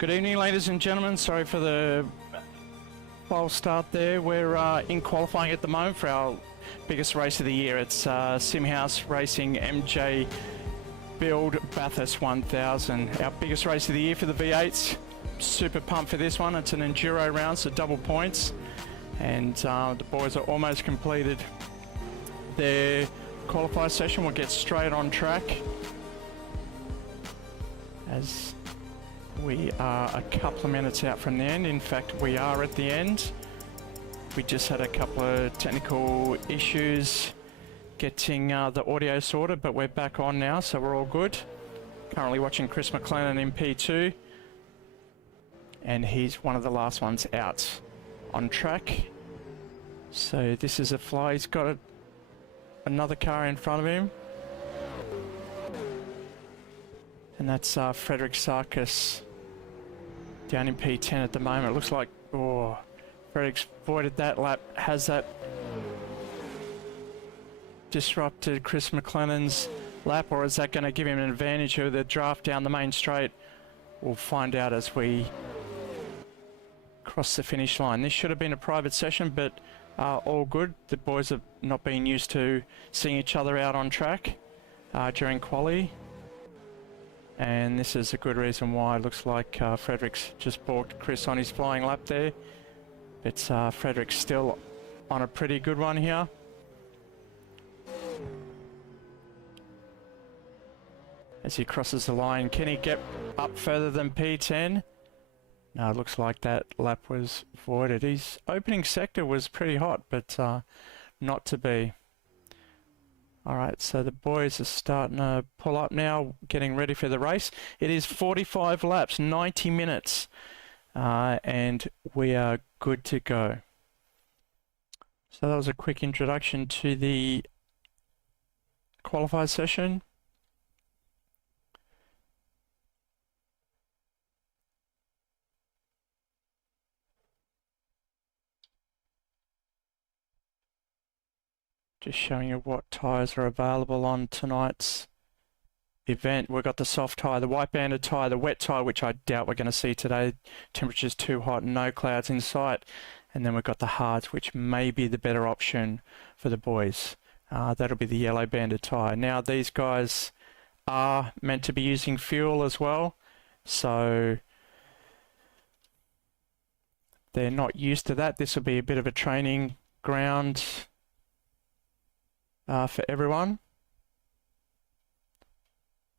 Good evening, ladies and gentlemen. Sorry for the false start there. We're in qualifying at the moment for our biggest race of the year. It's SimHaus Racing MJ Build Bathurst 1000. Our biggest race of the year for the V8s. Super pumped for this one. It's an Enduro round, so double points. And the boys are almost completed their qualify session. We'll get straight on track as we are a couple of minutes out from the end. In fact, we are at the end. We just had a couple of technical issues getting the audio sorted, but we're back on now, so we're all good. Currently watching Chris McLennan in P2, and he's one of the last ones out on track. So this is a fly. He's got another car in front of him, and that's Frederick Sarkis down in P10 at the moment. It looks like, oh, Frederick's voided that lap. Has that disrupted Chris McLennan's lap, or is that going to give him an advantage of the draft down the main straight? We'll find out as we cross the finish line. This should have been a private session, but all good. The boys have not been used to seeing each other out on track during quali, and this is a good reason why. It looks like Frederick's just balked Chris on his flying lap there, but Frederick's still on a pretty good one here. As he crosses the line, can he get up further than P10? No, it looks like that lap was voided. His opening sector was pretty hot, but not to be. Alright, so the boys are starting to pull up now, getting ready for the race. It is 45 laps, 90 minutes, and we are good to go. So that was a quick introduction to the qualified session. Just showing you what tyres are available on tonight's event. We've got the soft tyre, the white banded tyre, the wet tyre, which I doubt we're going to see today. Temperature's too hot, no clouds in sight. And then we've got the hards, which may be the better option for the boys. That'll be the yellow banded tyre. Now, these guys are meant to be using fuel as well, so they're not used to that. This will be a bit of a training ground for everyone,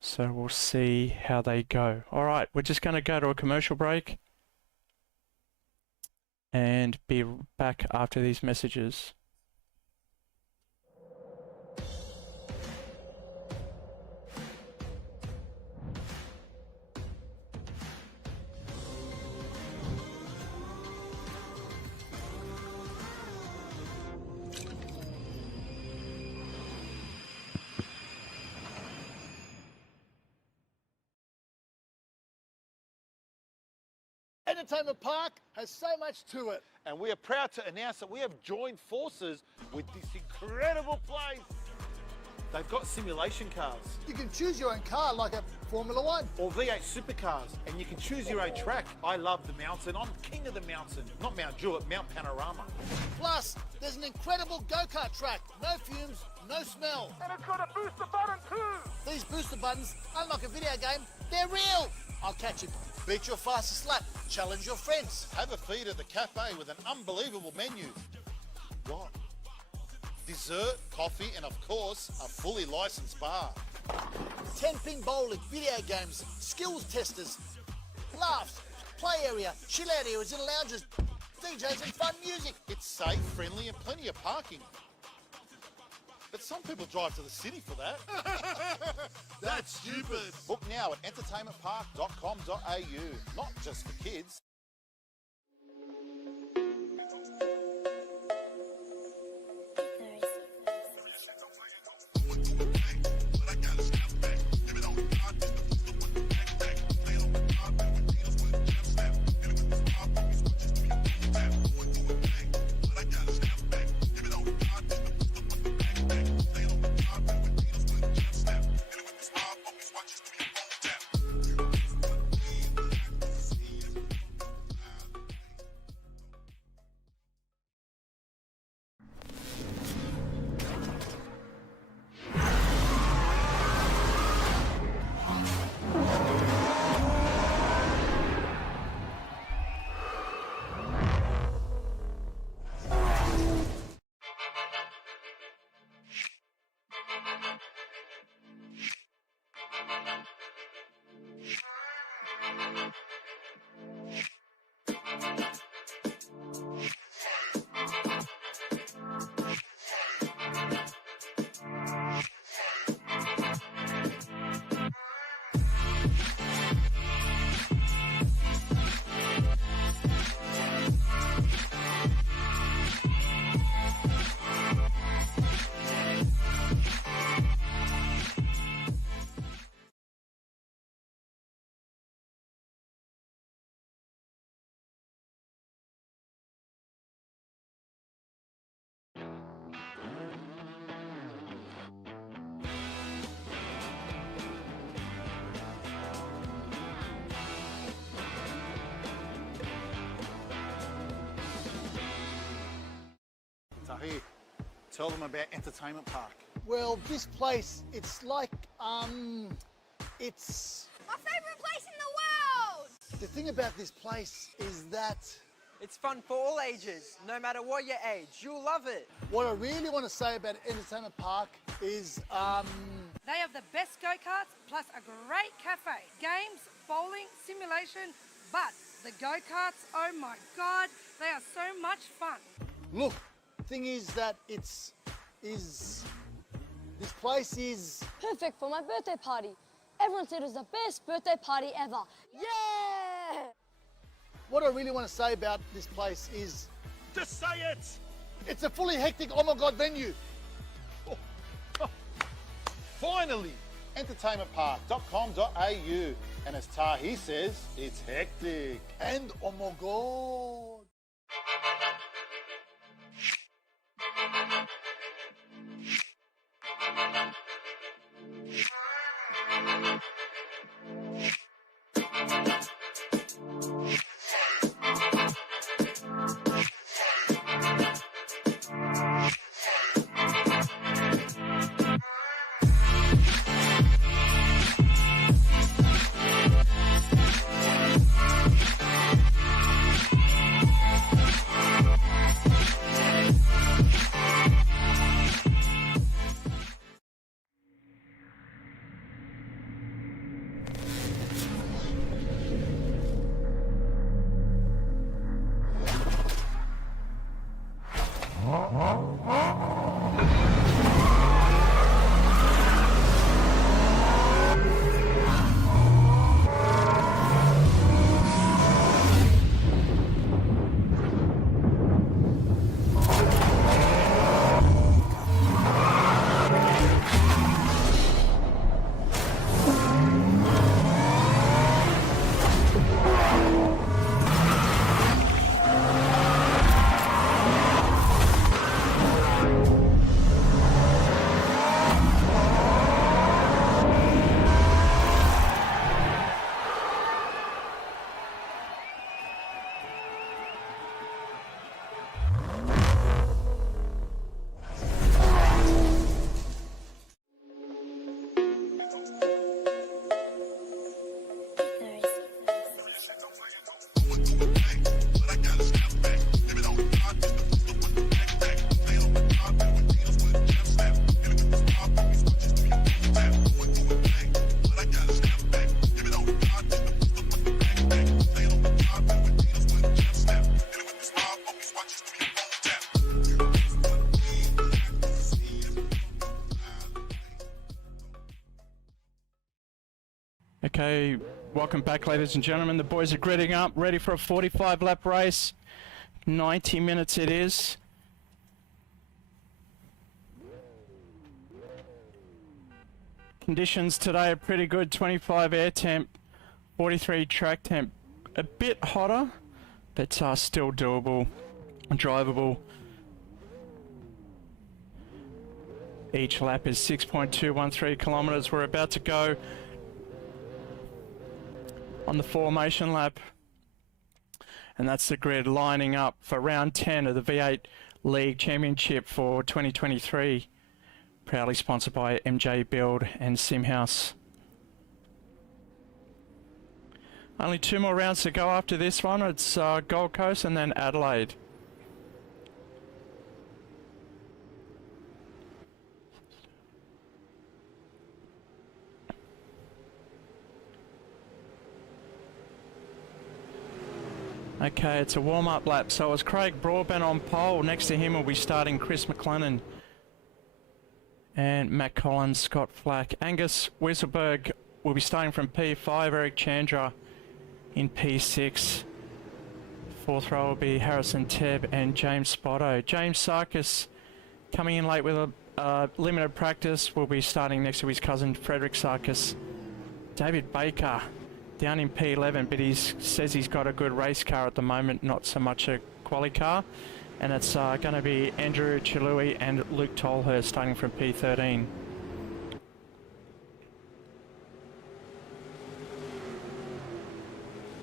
so we'll see how they go. All right, we're just going to go to a commercial break and be back after these messages. Entertainment Park has so much to it. And we are proud to announce that we have joined forces with this incredible place. They've got simulation cars. You can choose your own car like a Formula One. Or V8 supercars, and you can choose your own track. I love the mountain. I'm king of the mountain. Not Mount Jewett, Mount Panorama. Plus, there's an incredible go-kart track. No fumes, no smell. And it's got a booster button too. These booster buttons, unlike a video game, they're real. I'll catch you. Beat your fastest lap. Challenge your friends. Have a feed at the cafe with an unbelievable menu. What? Dessert, coffee, and of course, a fully licensed bar. 10-pin bowling, video games, skills testers, laughs, play area, chill out areas and lounges, DJs and fun music. It's safe, friendly, and plenty of parking. But some people drive to the city for that. That's stupid. Book now at entertainmentpark.com.au. Not just for kids. Tell them about Entertainment Park. Well, this place, it's like, it's... My favourite place in the world! The thing about this place is that It's fun for all ages, no matter what your age. You'll love it. what I really want to say about Entertainment Park is, They have the best go-karts plus a great cafe. Games, bowling, simulation, but the go-karts, oh my God, they are so much fun. look, thing is that this place is, Perfect for my birthday party. Everyone said it was the best birthday party ever. Yeah! what I really want to say about this place is, Just say it! it's a fully hectic, oh my God, venue. Finally! Entertainmentpark.com.au. And as Tahi says, it's hectic. And oh my God. Okay, welcome back, ladies and gentlemen. The boys are gridding up, ready for a 45-lap race. 90 minutes it is. Conditions today are pretty good. 25 air temp, 43 track temp. A bit hotter, but still doable, drivable. Each lap is 6.213 kilometers. We're about to go on the formation lap, and that's the grid lining up for round 10 of the V8 League Championship for 2023, proudly sponsored by MJ Build and SimHaus. Only 2 more rounds to go after this one. It's Gold Coast and then Adelaide. Okay, it's a warm-up lap. So it's Craig Broadbent on pole. Next to him will be starting Chris McLennan and Matt Collins, Scott Flack. Angus Wisselberg will be starting from P5. Eric Chandra in P6. Fourth row will be Harrison Tebb and James Spotto. James Sarkis coming in late with a limited practice will be starting next to his cousin Frederick Sarkis. David Baker down in P11, but he says he's got a good race car at the moment, not so much a quali car. And it's going to be Andrew Chilui and Luke Tolhurst starting from P13.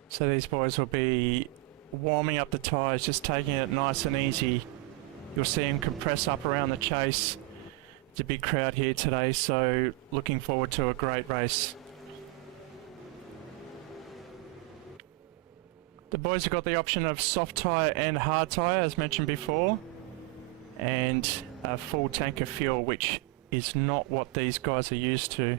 So these boys will be warming up the tyres, just taking it nice and easy you'll see him compress up around the chase. It's a big crowd here today, so looking forward to a great race. The boys have got the option of soft tyre and hard tyre, as mentioned before, and a full tank of fuel, which is not what these guys are used to.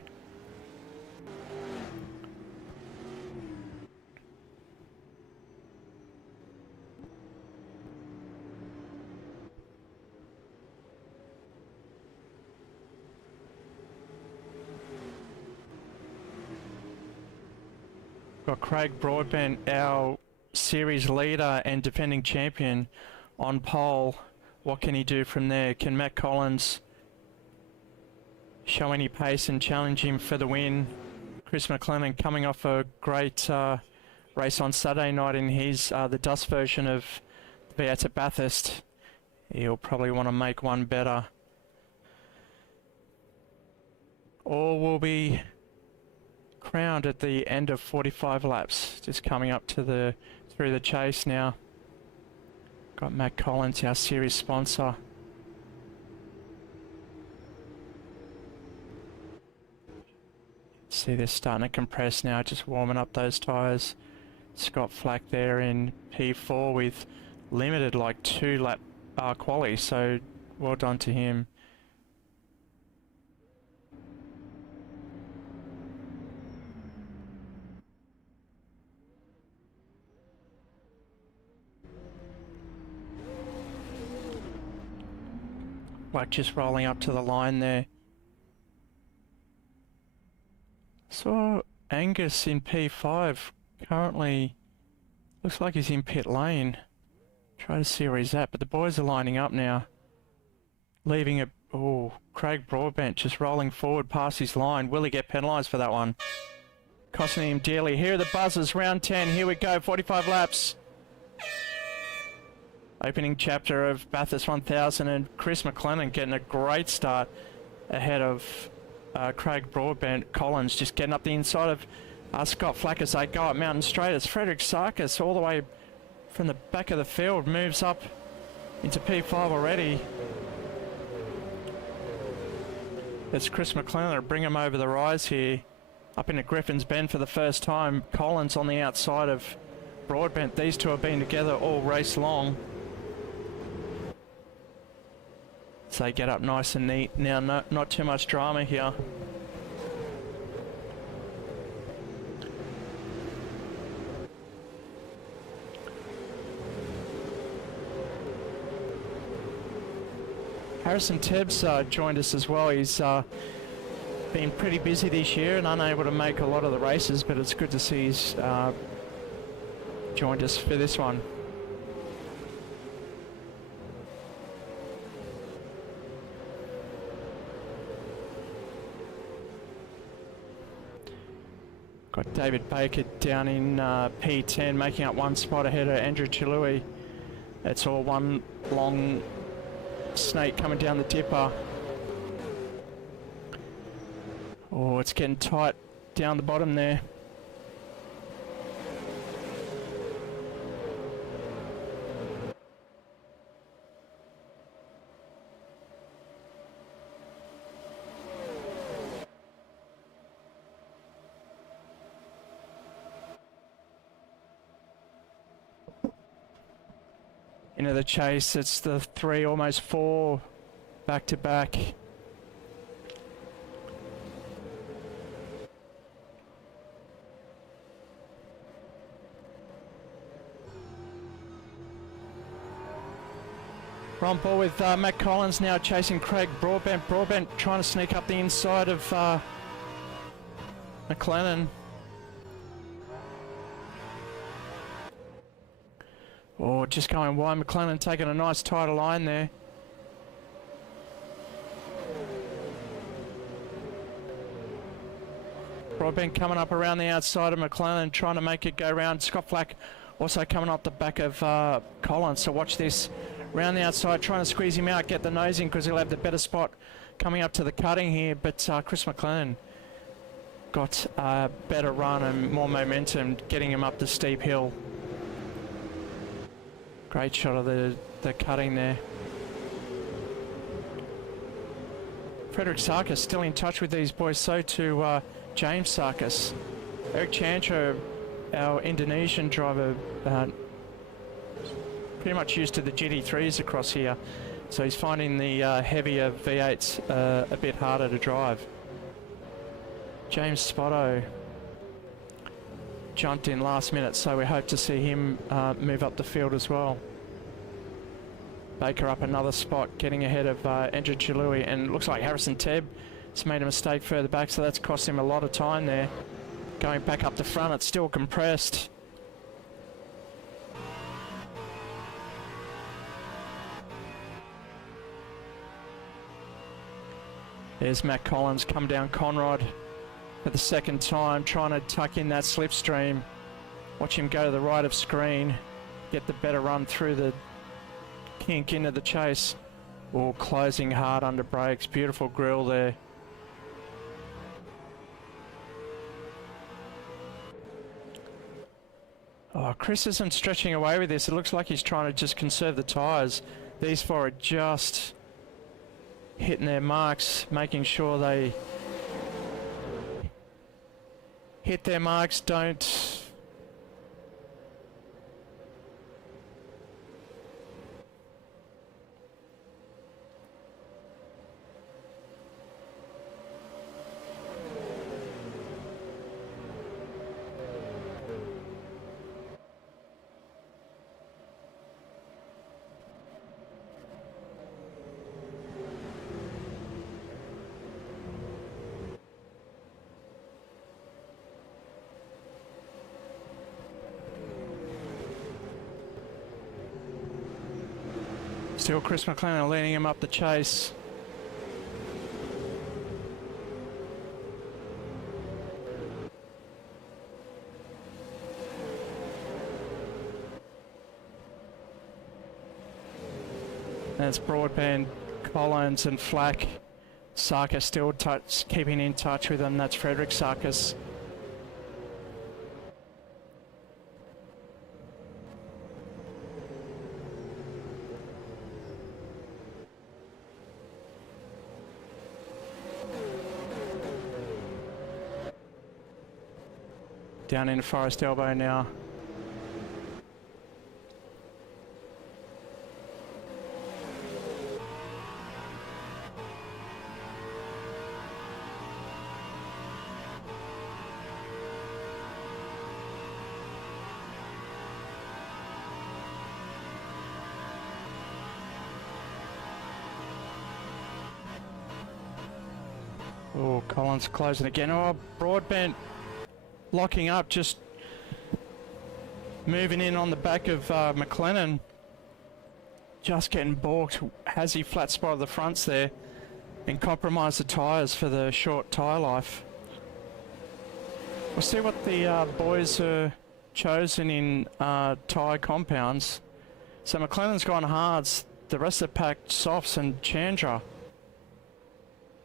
Got Craig Broadbent, our series leader and defending champion, on pole. What can he do from there? Can Matt Collins show any pace and challenge him for the win? Chris McLennan coming off a great race on Saturday night in his the dust version of the V8 at Bathurst. He'll probably want to make one better. All will be crowned at the end of 45 laps. Just coming up to through the chase now. Got Matt Collins, our series sponsor. See, they're starting to compress now, just warming up those tyres. Scott Flack there in P4 with limited like 2 lap quali, so well done to him. Like just rolling up to the line there. Saw Angus in P5. Currently looks like he's in pit lane. Try to see where he's at, but the boys are lining up now. Leaving a... Oh, Craig Broadbent just rolling forward past his line. Will he get penalised for that one? Costing him dearly. Here are the buzzers, round 10. Here we go, 45 laps. Opening chapter of Bathurst 1000, and Chris McLennan getting a great start ahead of Craig Broadbent. Collins just getting up the inside of Scott Flack as they go up Mountain Straight. It's Frederick Sarkis all the way from the back of the field, moves up into P5 already. It's Chris McLennan to bring him over the rise here, up into Griffin's Bend for the first time. Collins on the outside of Broadbent. These two have been together all race long. So they get up nice and neat. Now not too much drama here. Harrison Tebbs joined us as well. He's been pretty busy this year and unable to make a lot of the races, but it's good to see he's joined us for this one. Got David Baker down in P10, making up one spot ahead of Andrew Chilui. It's all one long snake coming down the dipper. Oh, it's getting tight down the bottom there. Into the chase, it's the 3, almost 4 back to back. Ron Ball with Matt Collins now chasing Craig Broadbent. Broadbent trying to sneak up the inside of McLennan. Oh, just going wide. McLennan taking a nice tighter line there. Broadbent coming up around the outside of McLennan, trying to make it go round. Scott Flack also coming up the back of Collins. So watch this. Round the outside, trying to squeeze him out, get the nose in because he'll have the better spot coming up to the cutting here. But Chris McLennan got a better run and more momentum, getting him up the steep hill. Great shot of the cutting there. Frederick Sarkis still in touch with these boys, so too James Sarkis. Eric Chandra, our Indonesian driver, pretty much used to the GT3s across here, so he's finding the heavier V8s a bit harder to drive. James Spotto jumped in last minute, so we hope to see him move up the field as well. Baker up another spot, getting ahead of Andrew Chalui, and it looks like Harrison Tebb has made a mistake further back, so that's cost him a lot of time there. Going back up the front, it's still compressed. There's Matt Collins come down Conrod for the second time, trying to tuck in that slipstream. Watch him go to the right of screen, get the better run through the kink into the chase. Oh, closing hard under brakes. Beautiful grill there. Oh, Chris isn't stretching away with this. It looks like he's trying to just conserve the tyres. These four are just hitting their marks, making sure they hit their marks, don't still Chris McLennan leading him up the chase. That's Broadband, Collins and Flack. Sarkis still keeping in touch with him. That's Frederick Sarkis. Down into Forest Elbow now. Oh, Collins closing again. Oh, Broadbent locking up, just moving in on the back of McLennan. Just getting balked. Has he flat spotted the fronts there and compromised the tyres for the short tyre life? We'll see what the boys are chosen in tyre compounds. So McLennan's gone hards, the rest of the pack softs, and Chandra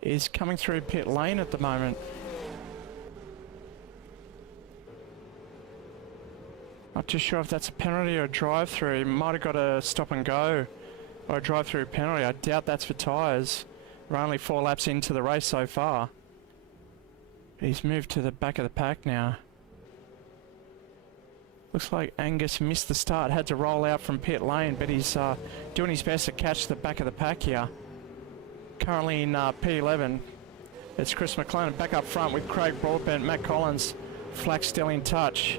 is coming through pit lane at the moment. Not too sure if that's a penalty or a drive-through. He might have got a stop and go or a drive-through penalty. I doubt that's for tyres. We're only 4 laps into the race so far. He's moved to the back of the pack now. Looks like Angus missed the start, had to roll out from pit lane, but he's doing his best to catch the back of the pack here. Currently in P11. It's Chris McLennan back up front with Craig Broadbent, Matt Collins, Flack still in touch.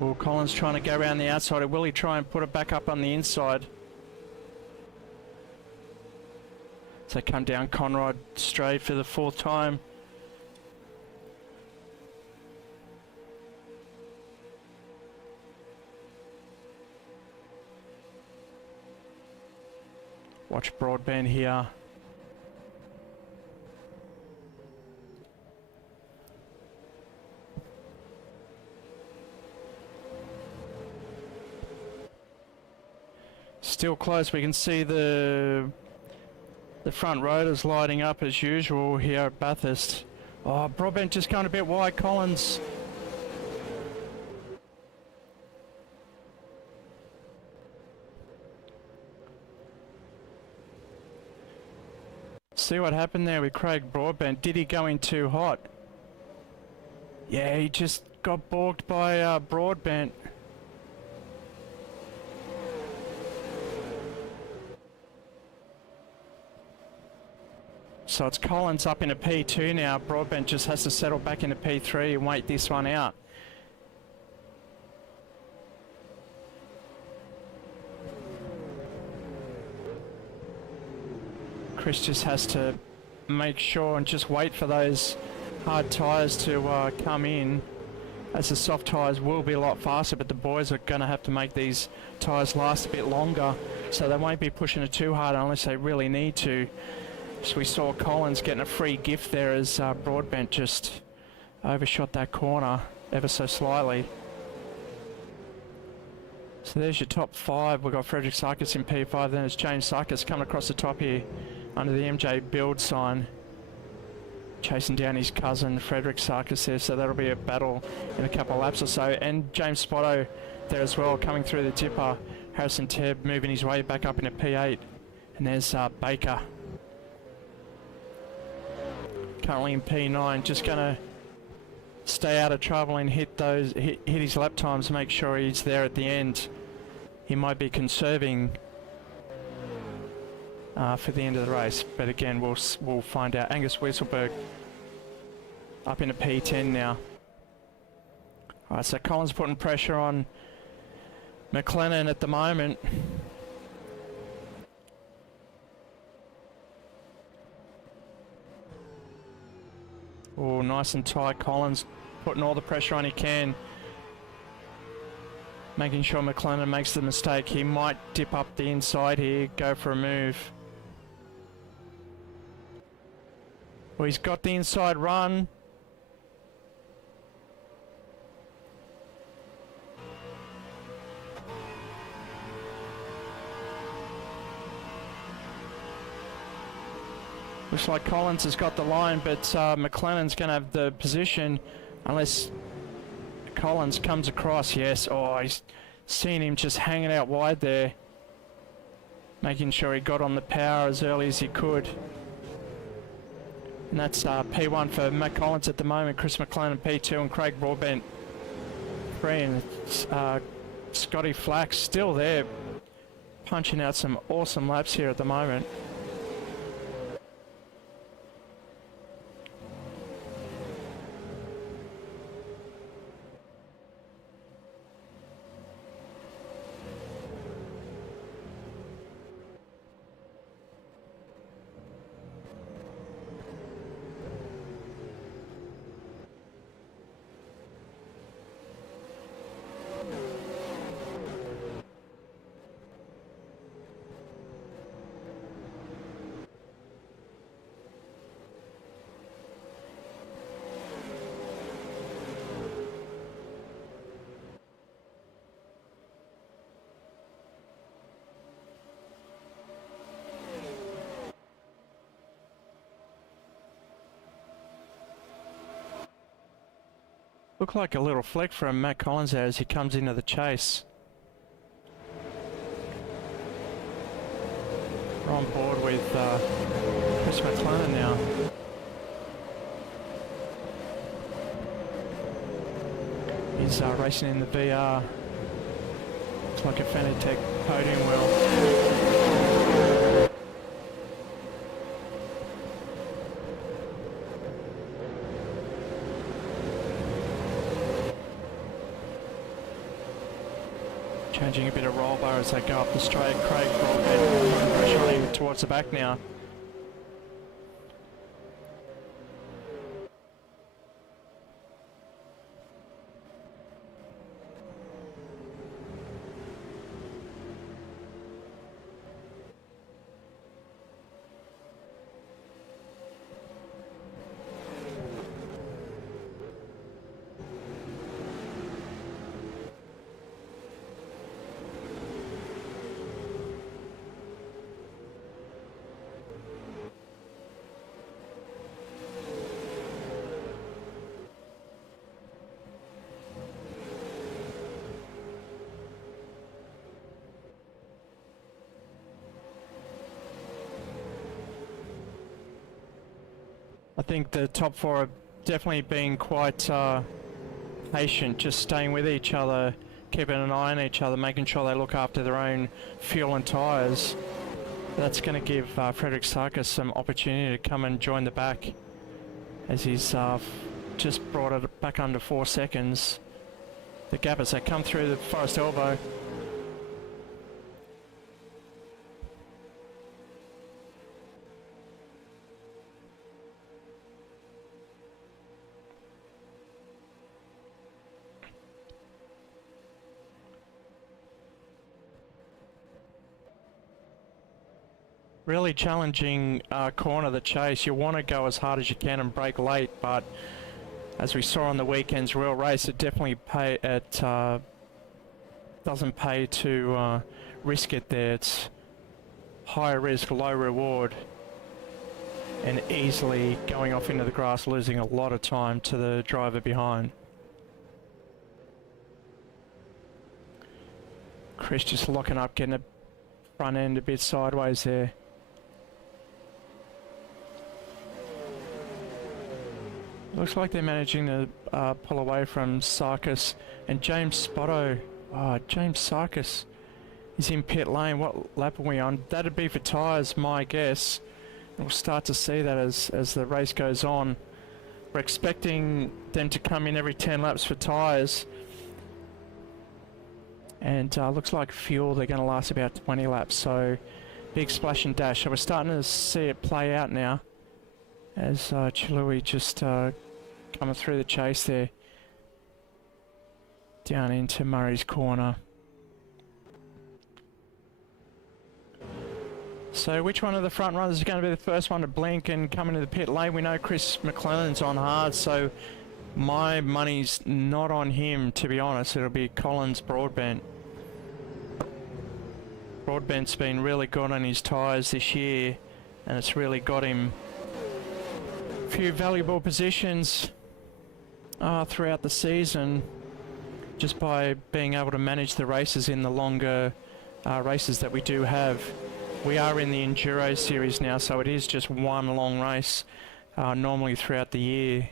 Well, Collins trying to go around the outside. Will he try and put it back up on the inside? So come down Conrad straight for the 4th time. Watch Broadbent here. Still close. We can see the front rotors lighting up as usual here at Bathurst. Oh, Broadbent just going a bit wide. Collins. See what happened there with Craig Broadbent. Did he go in too hot? Yeah, he just got balked by Broadbent. So it's Collins up into P2 now. Broadbent just has to settle back into P3 and wait this one out. Chris just has to make sure and just wait for those hard tyres to come in, as the soft tyres will be a lot faster, but the boys are going to have to make these tyres last a bit longer, so they won't be pushing it too hard unless they really need to. So we saw Collins getting a free gift there as Broadbent just overshot that corner ever so slightly. So there's your top 5. We've got Frederick Sarkis in P5, then it's James Sarkis coming across the top here under the MJ build sign, chasing down his cousin Frederick Sarkis there, so that'll be a battle in a couple of laps or so. And James Spotto there as well, coming through the dipper. Harrison Tebb moving his way back up into P8, and there's Baker currently in P9, just gonna stay out of trouble and hit his lap times, make sure he's there at the end. He might be conserving for the end of the race, but again we'll find out. Angus Wieselberg up into P10 now. Alright, so Collins putting pressure on McLennan at the moment. Oh, nice and tight. Collins putting all the pressure on he can, making sure McLennan makes the mistake. He might dip up the inside here, go for a move. Well, he's got the inside run. Looks like Collins has got the line, but McLennan's going to have the position unless Collins comes across. Yes, oh, he's seen him just hanging out wide there, making sure he got on the power as early as he could. And that's P1 for Matt Collins at the moment. Chris McLennan P2 and Craig Broadbent 3, and Scotty Flack still there, punching out some awesome laps here at the moment. Looked like a little flick from Matt Collins there as he comes into the chase. We're on board with Chris McLennan now. He's racing in the VR. Looks like a Fanatec podium wheel. Changing a bit of roll bar as they go up the straight. Craig Broadbent putting pressure on him towards the back now. I think the top four are definitely being quite patient, just staying with each other, keeping an eye on each other, making sure they look after their own fuel and tyres. That's going to give Frederick Sarkis some opportunity to come and join the back, as he's just brought it back under 4 seconds. The gap as they come through the Forest Elbow. Really challenging corner, the chase. You want to go as hard as you can and brake late, but as we saw on the weekend's real race, it definitely doesn't pay to risk it there. It's high risk, low reward, and easily going off into the grass, losing a lot of time to the driver behind. Chris just locking up, getting the front end a bit sideways there. Looks like they're managing to pull away from Sarkis and James Spotto. Oh, James Sarkis is in pit lane. What lap are we on? That'd be for tyres, my guess. We'll start to see that as the race goes on. We're expecting them to come in every 10 laps for tyres. And looks like fuel, they're going to last about 20 laps. So big splash and dash. So we're starting to see it play out now, as Chilui just coming through the chase there, down into Murray's corner. So which one of the front runners is going to be the first one to blink and come into the pit lane? We know Chris McClellan's on hard, so my money's not on him, to be honest. It'll be Collins Broadbent. Broadbent's been really good on his tyres this year, and it's really got him a few valuable positions throughout the season, just by being able to manage the races in the longer races that we do have. We are in the Enduro series now, so it is just one long race normally throughout the year.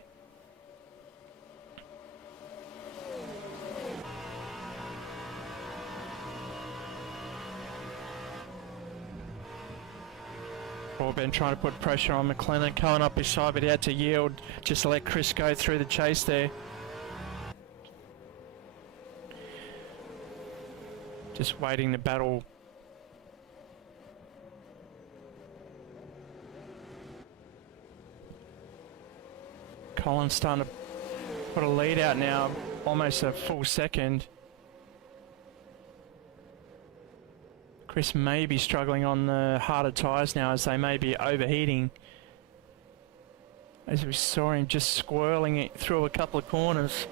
Broadbent trying to put pressure on McLennan, coming up his side, but he had to yield just to let Chris go through the chase there. Just waiting to battle. Collins starting to put a lead out now, almost a full second. Chris may be struggling on the harder tyres now, as they may be overheating. As we saw him just squirreling it through a couple of corners.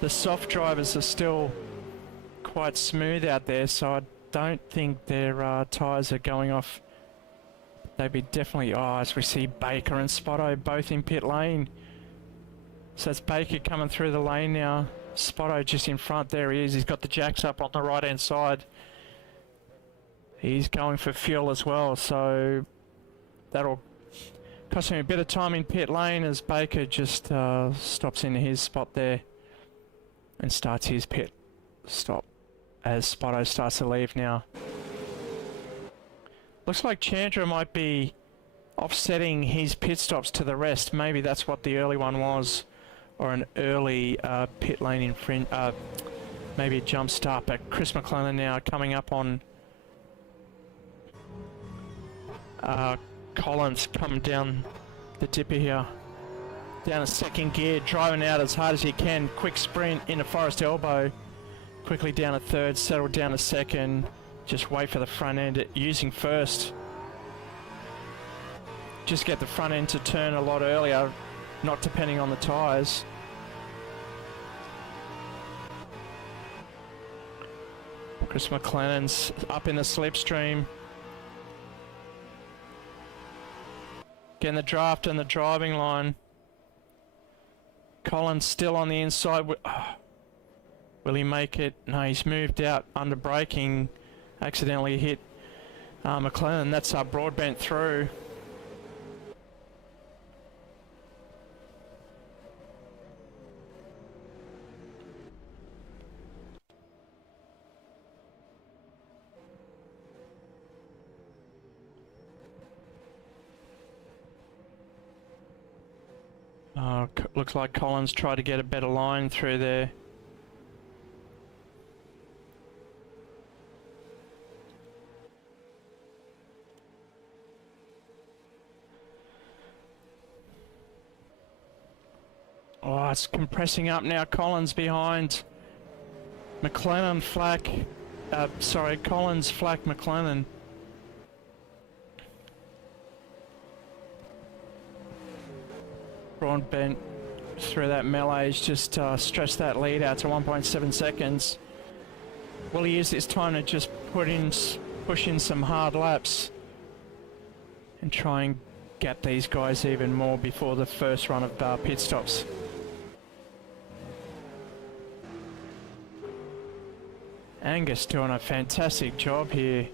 The soft drivers are still quite smooth out there, so I don't think their tyres are going off. They'd be definitely, as we see Baker and Spotto both in pit lane. So it's Baker coming through the lane now. Spotto just in front, there he is. He's got the jacks up on the right hand side. He's going for fuel as well, so that'll cost him a bit of time in pit lane, as Baker just stops into his spot there and starts his pit stop as Spotto starts to leave now. Looks like Chandra might be offsetting his pit stops to the rest. Maybe that's what the early one was, or an early pit lane in front, maybe a jump start. But Chris McClellan now coming up on Collins, coming down the dipper here, down a second gear, driving out as hard as he can. Quick sprint into Forest Elbow, quickly down a third, settle down a second, just wait for the front end, using first. Just get the front end to turn a lot earlier, not depending on the tyres. Chris McClellan's up in the slipstream. Getting the draft and the driving line. Collins still on the inside. Will he make it? No, he's moved out under braking. Accidentally hit McClellan. That's Broadbent through. Looks like Collins tried to get a better line through there. Oh, it's compressing up now. Collins behind. McLennan, Flack. Collins, Flack, McLennan. Broadbent through that melee's just stretched that lead out to 1.7 seconds. Will he use this time to just push in some hard laps and try and gap these guys even more before the first run of pit stops? Angus doing a fantastic job here.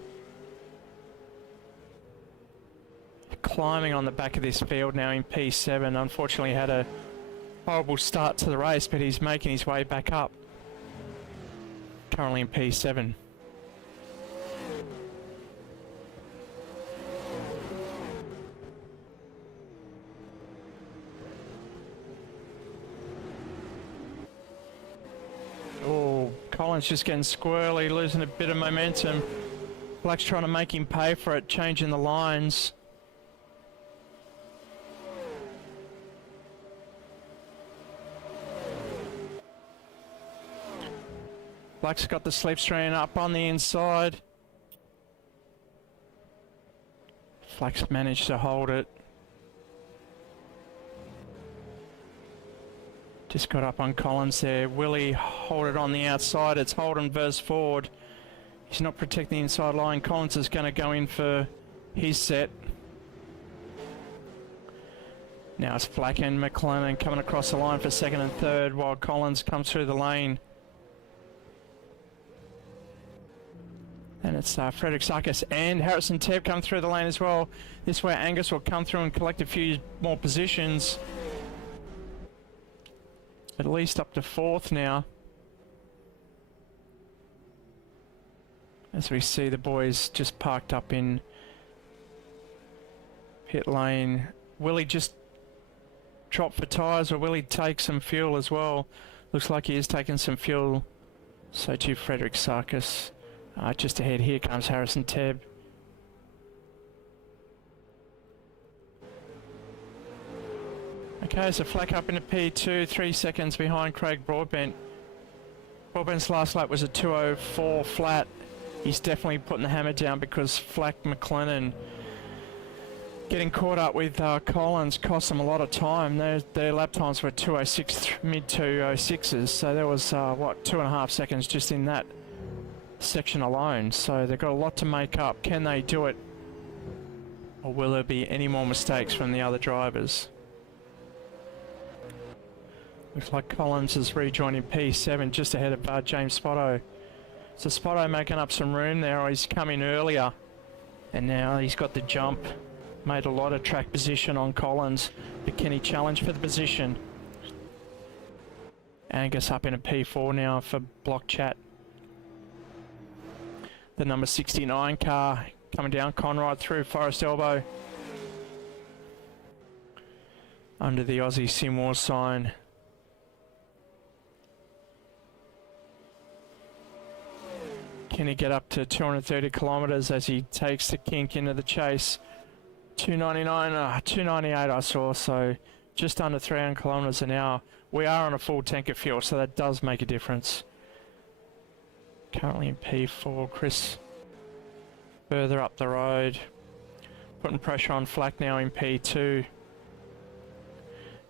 Climbing on the back of this field now in P7. Unfortunately had a horrible start to the race, but he's making his way back up. Currently in P7. Oh, Collins just getting squirrely, losing a bit of momentum. Black's trying to make him pay for it, changing the lines. Black's got the slipstream up on the inside. Flack's managed to hold it. Just got up on Collins there. Willie hold it on the outside. It's Holden versus Ford. He's not protecting the inside line. Collins is going to go in for his set. Now it's Flack and McLennan coming across the line for second and third while Collins comes through the lane. And it's Frederick Sarkis and Harrison Tebb come through the lane as well. This way Angus will come through and collect a few more positions. At least up to fourth now. As we see the boys just parked up in pit lane. Will he just drop for tyres or will he take some fuel as well? Looks like he is taking some fuel. So to Frederick Sarkis. Just ahead, here comes Harrison Tebb. Okay, so Flack up into P2, 3 seconds behind Craig Broadbent. Broadbent's last lap was a 2:04 flat. He's definitely putting the hammer down because Flack McLennan getting caught up with Collins cost them a lot of time. Their lap times were 2:06, mid 2:06s, so there was, 2.5 seconds just in that section alone, so they've got a lot to make up. Can they do it, or will there be any more mistakes from the other drivers? Looks like Collins is rejoining P7 just ahead of James Spotto. So Spotto making up some room there. He's come in earlier and now he's got the jump. Made a lot of track position on Collins, but can he challenge for the position? Angus up in a P4 now for block chat. The number 69 car coming down Conrad through Forest Elbow. Under the Aussie SimHaus sign. Can he get up to 230 kilometres as he takes the kink into the chase? 299, 298 I saw, so just under 300 kilometres an hour. We are on a full tank of fuel, so that does make a difference. Currently in P4, Chris further up the road. Putting pressure on Flack now in P2.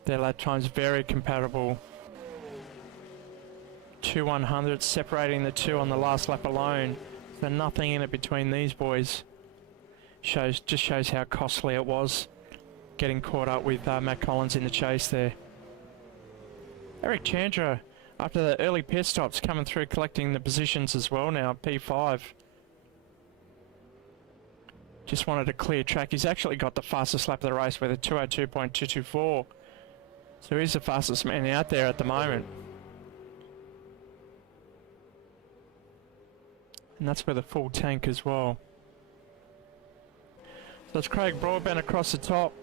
Their lap times very compatible. 2/100 separating the two on the last lap alone. So nothing in it between these boys. Just shows how costly it was getting caught up with Matt Collins in the chase there. Eric Chandra, after the early pit stops, coming through collecting the positions as well now, P5. Just wanted a clear track. He's actually got the fastest lap of the race with a 2:02.224. So he's the fastest man out there at the moment. And that's with a full tank as well. So it's Craig Broadbent across the top.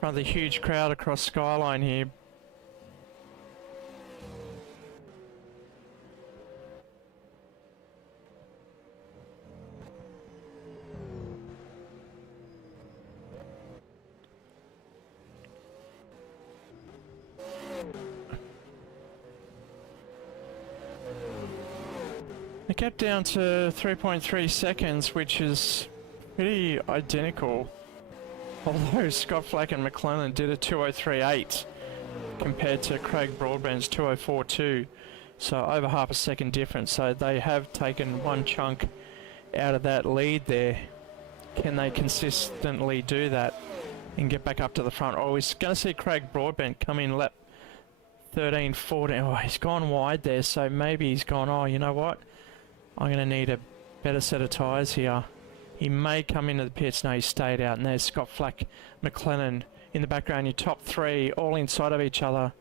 front of the huge crowd across Skyline here. It kept down to 3.3 seconds, which is pretty identical. Although Scott Flack and McLennan did a 2:03.8 compared to Craig Broadbent's 2:04.2. So over half a second difference. So they have taken one chunk out of that lead there. Can they consistently do that and get back up to the front? Oh, we're going to see Craig Broadbent come in lap 13, 14. Oh, he's gone wide there. So maybe he's gone, oh, you know what? I'm going to need a better set of tyres here. He may come into the pits. No, he stayed out. And there's Scott Flack, McLennan in the background. Your top three all inside of each other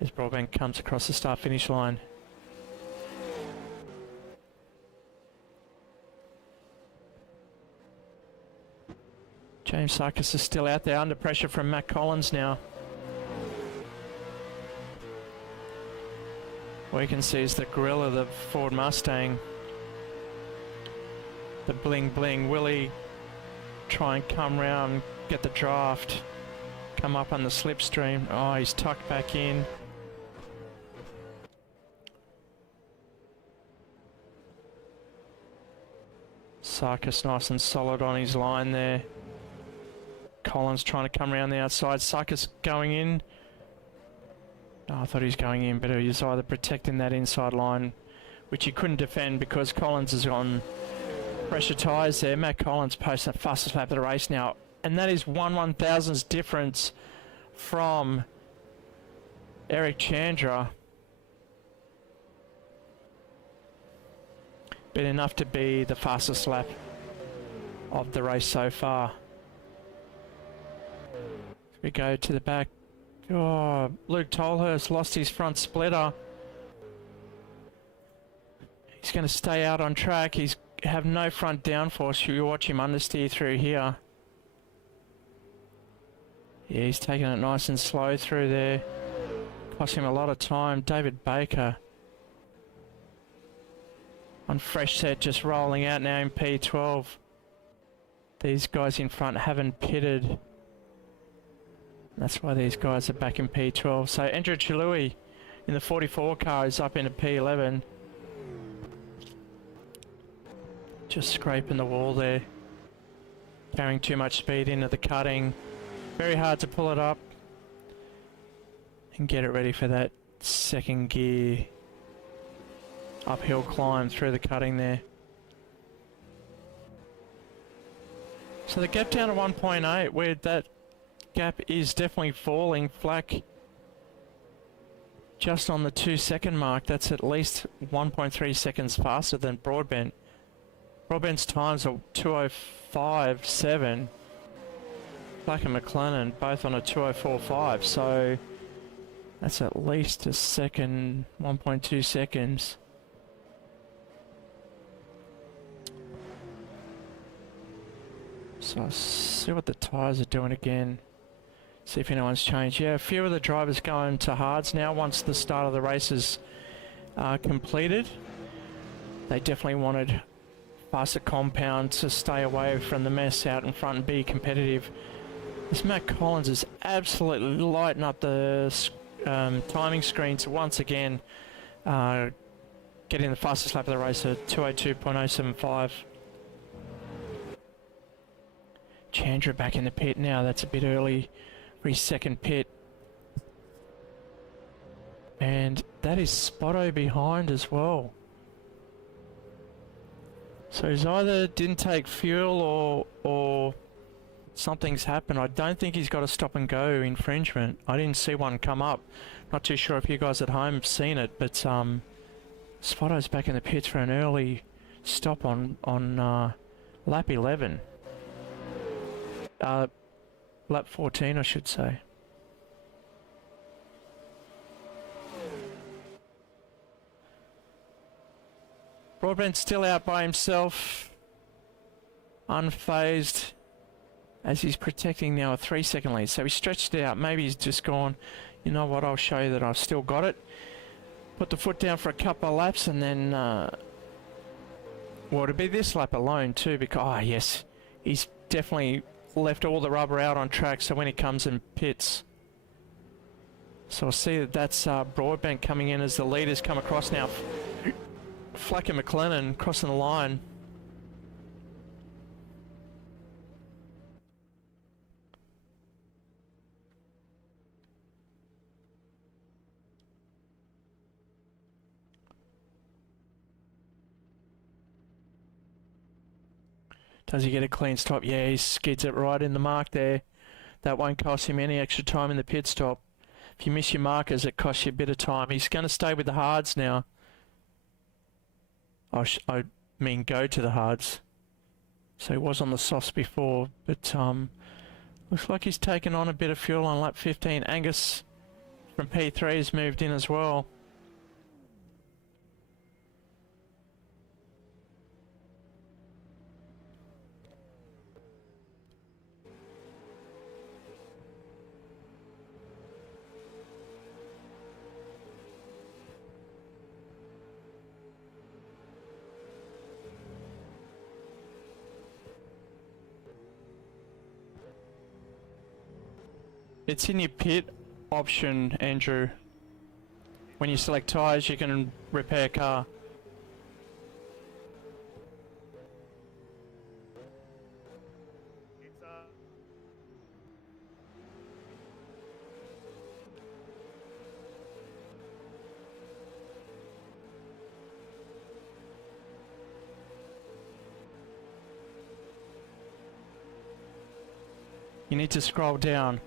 as Broadbent comes across the start-finish line. James Sarkis is still out there under pressure from Matt Collins now. What you can see is the grill of the Ford Mustang. The bling bling. Will he try and come round, get the draft, come up on the slipstream? Oh, he's tucked back in. Sarkis nice and solid on his line there. Collins trying to come around the outside. Sarkis going in. Oh, I thought he was going in, but he was either protecting that inside line, which he couldn't defend because Collins is on pressure tyres there. Matt Collins posting the fastest lap of the race now, and that is 1/1000th difference from Eric Chandra. Been enough to be the fastest lap of the race so far. We go to the back. Oh, Luke Tolhurst lost his front splitter. He's going to stay out on track. He's have no front downforce. You watch him understeer through here. Yeah, he's taking it nice and slow through there. Cost him a lot of time. David Baker on fresh set, just rolling out now in P12. These guys in front haven't pitted. That's why these guys are back in P12. So Andrew Chilui in the 44 car is up into P11. Just scraping the wall there. Carrying too much speed into the cutting. Very hard to pull it up and get it ready for that second gear uphill climb through the cutting there. So the gap down to 1.8, where that gap is definitely falling. Flack just on the 2 second mark. That's at least 1.3 seconds faster than Broadbent. Broadbent's times are 2:05.7. Flack and McLennan both on a 2:04.5, so that's at least a second, 1.2 seconds. So I'll see what the tyres are doing again. See if anyone's changed. Yeah, a few of the drivers going to hards now once the start of the race is completed. They definitely wanted faster compound to stay away from the mess out in front and be competitive. This Matt Collins is absolutely lighting up the timing screen to once again getting the fastest lap of the race at 2:02.075. Chandra back in the pit now. That's a bit early for his second pit. And that is Spotto behind as well. So he's either didn't take fuel or something's happened. I don't think he's got a stop and go infringement. I didn't see one come up. Not too sure if you guys at home have seen it, but Spotto's back in the pits for an early stop on lap 11. Lap 14, I should say. Broadbent's still out by himself, unfazed. as he's protecting now a 3-second lead. So he stretched it out. Maybe he's just gone, you know what, I'll show you that I've still got it. Put the foot down for a couple of laps and then, well, it'll be this lap alone too because, yes, he's definitely left all the rubber out on track so when he comes and pits. So I'll see that that's Broadbent coming in as the leaders come across now. Flack and McLennan crossing the line. Does he get a clean stop? Yeah, he skids it right in the mark there. That won't cost him any extra time in the pit stop. If you miss your markers, it costs you a bit of time. He's going to stay with the hards now. I mean go to the hards. So he was on the softs before, but looks like he's taken on a bit of fuel on lap 15. Angus from P3 has moved in as well. It's in your pit option, Andrew. When you select tyres, you can repair car. You need to scroll down.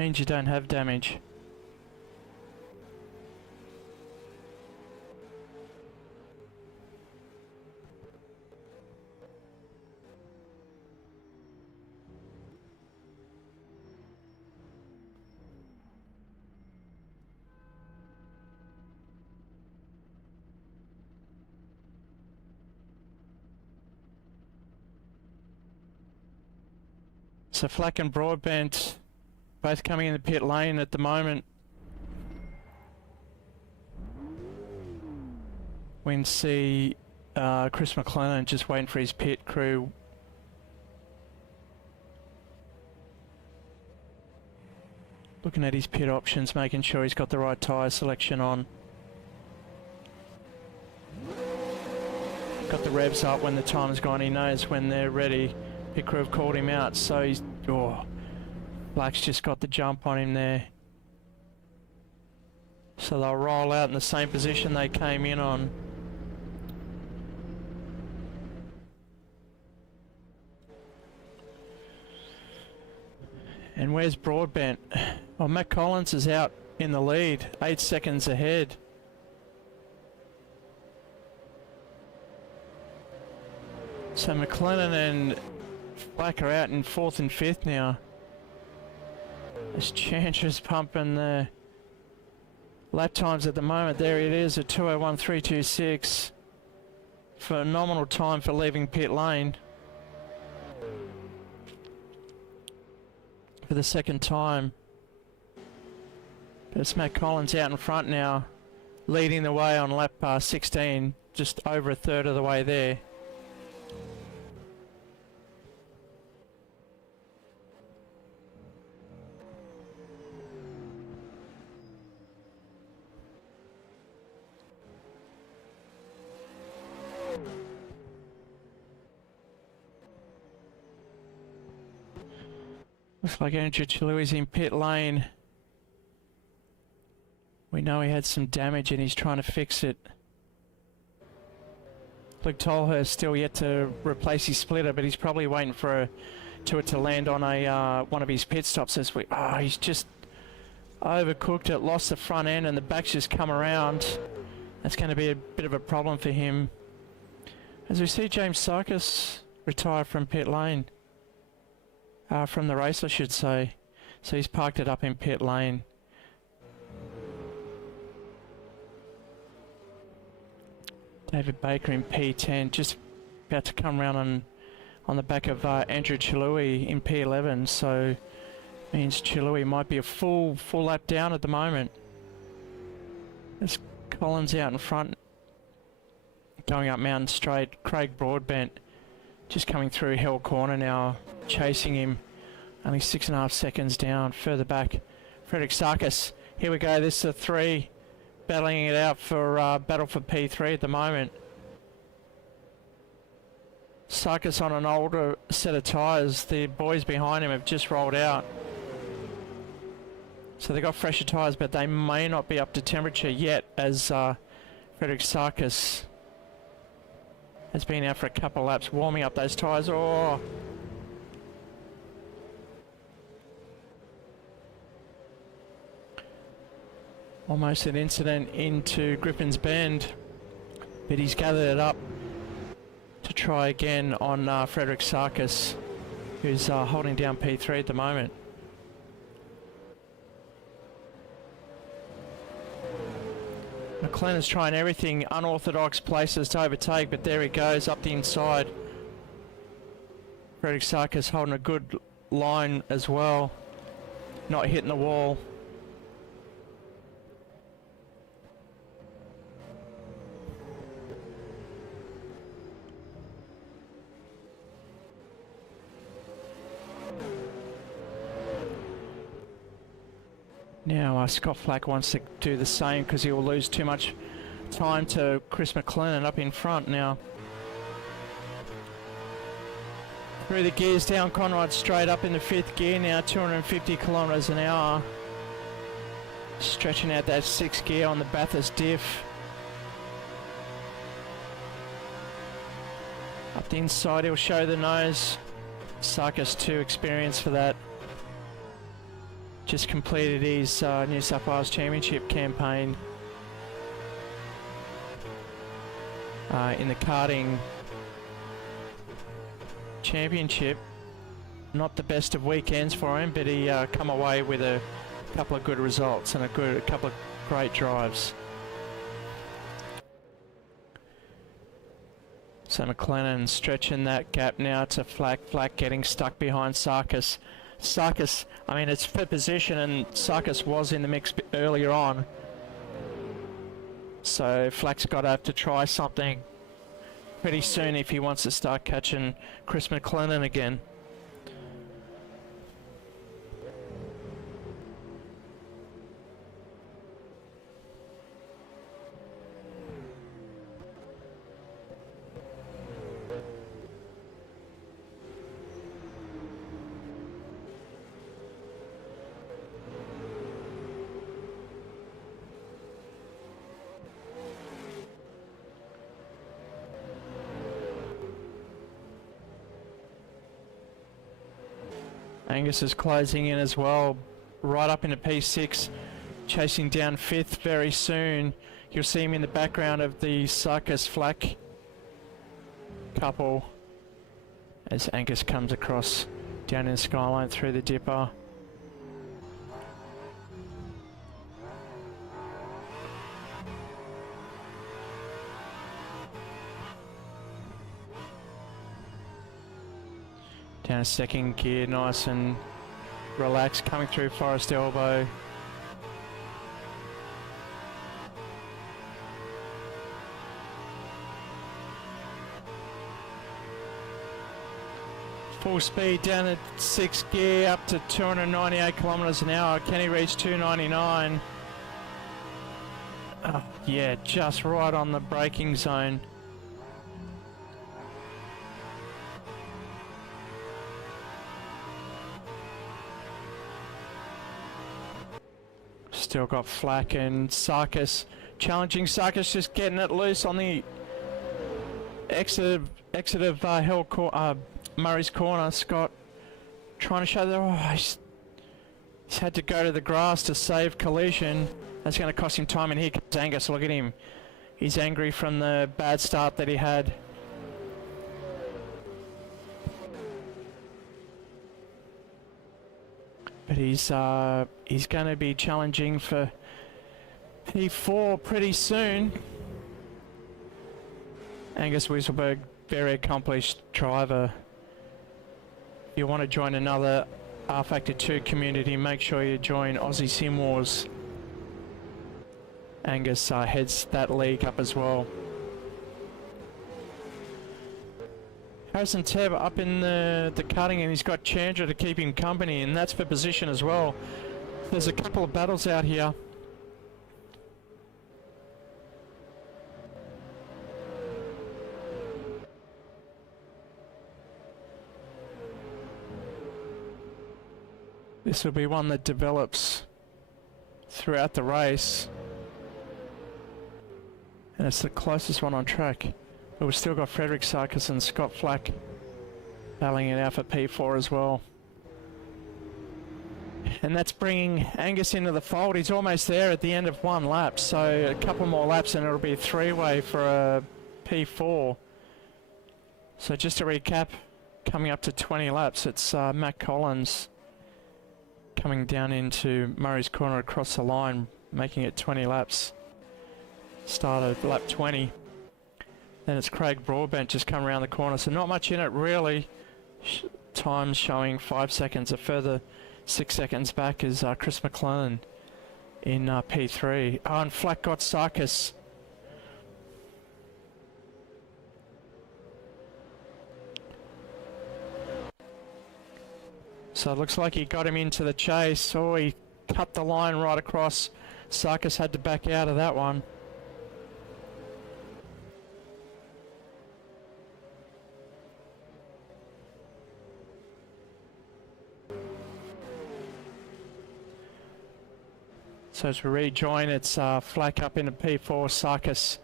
Means you don't have damage. So Flack and Broadbent both coming in the pit lane at the moment. We can see Chris McLennan just waiting for his pit crew. Looking at his pit options, making sure he's got the right tyre selection on. Got the revs up when the time's gone, he knows when they're ready. Pit crew have called him out, so he's... Black's just got the jump on him there. So they'll roll out in the same position they came in on. And where's Broadbent? Well, Matt Collins is out in the lead, 8 seconds ahead. So McLennan and Black are out in 4th and 5th now. There's Chantra's pumping the lap times at the moment. There it is, at 2:01.326. Phenomenal time for leaving pit lane. For the second time. But it's Matt Collins out in front now, leading the way on lap 16, just over a third of the way there. Looks like Andrew Chaloui's in pit lane. We know he had some damage and he's trying to fix it. Luke Tolhurst still yet to replace his splitter, but he's probably waiting for it to land on a one of his pit stops as we... he's just overcooked it, lost the front end and the back's just come around. That's going to be a bit of a problem for him. As we see James Sarkis retire from pit lane. From the race, I should say. So he's parked it up in pit lane. David Baker in P10, just about to come round on the back of Andrew Chilui in P11, so means Chilui might be a full lap down at the moment. There's Collins out in front, going up Mountain Straight. Craig Broadbent just coming through Hill Corner now, chasing him, only 6.5 seconds down. Further back, Frederick Sarkis. Here we go, this is a 3, battling it out for battle for P3 at the moment. Sarkis on an older set of tyres. The boys behind him have just rolled out, so they got fresher tyres, but they may not be up to temperature yet, as Frederick Sarkis has been out for a couple of laps warming up those tyres. Oh! Almost an incident into Griffin's Bend, but he's gathered it up to try again on Frederick Sarkis, who's holding down P3 at the moment. McLennan's trying everything, unorthodox places to overtake, but there he goes up the inside. Frederick Sarkis holding a good line as well, not hitting the wall. Now Scott Flack wants to do the same because he will lose too much time to Chris McLennan up in front now. Through the gears down Conrad Straight up in the 5th gear now, 250 kilometres an hour. Stretching out that 6th gear on the Bathurst diff. Up the inside he'll show the nose. Sarkis too experienced for that. Just completed his New South Wales Championship campaign in the karting championship. Not the best of weekends for him, but he come away with a couple of good results and a couple of great drives. So McLennan stretching that gap now to Flack. Flack getting stuck behind Sarkis. Sarkis, I mean, it's for position, and Sarkis was in the mix earlier on. So Flack's got to have to try something pretty soon if he wants to start catching Chris McLennan again. Angus is closing in as well, right up into P6, chasing down 5th very soon. You'll see him in the background of the Sarkis Flack couple as Angus comes across down in the skyline through the dipper. Down a 2nd gear, nice and relaxed, coming through Forest Elbow. Full speed down at 6th gear, up to 298 kilometres an hour. Can he reach 299? Oh, yeah, just right on the braking zone. Still got Flack and Sarkis challenging. Sarkis just getting it loose on the exit of Murray's Corner. Scott trying to show that he's had to go to the grass to save collision. That's going to cost him time, and here comes Angus. Look at him. He's angry from the bad start that he had. But he's going to be challenging for P4 pretty soon. Angus Wieselberg, very accomplished driver. If you want to join another R Factor 2 community, make sure you join Aussie SimHaus. Angus heads that league up as well. Harrison Tebb up in the cutting, and he's got Chandra to keep him company, and that's for position as well. There's a couple of battles out here. This will be one that develops throughout the race. And it's the closest one on track. But we've still got Frederick Sarkis and Scott Flack battling it out for P4 as well. And that's bringing Angus into the fold. He's almost there at the end of one lap. So a couple more laps and it'll be a three-way for a P4. So just to recap, coming up to 20 laps, it's Matt Collins coming down into Murray's Corner across the line, making it 20 laps. Start of lap 20. Then it's Craig Broadbent just come around the corner, so not much in it really. Time showing 5 seconds. A further 6 seconds back is Chris McLennan in P3. Oh, and Flack got Sarkis. So it looks like he got him into the chase. Oh, he cut the line right across. Sarkis had to back out of that one. So as we rejoin, it's Flack up into P4, Sarkis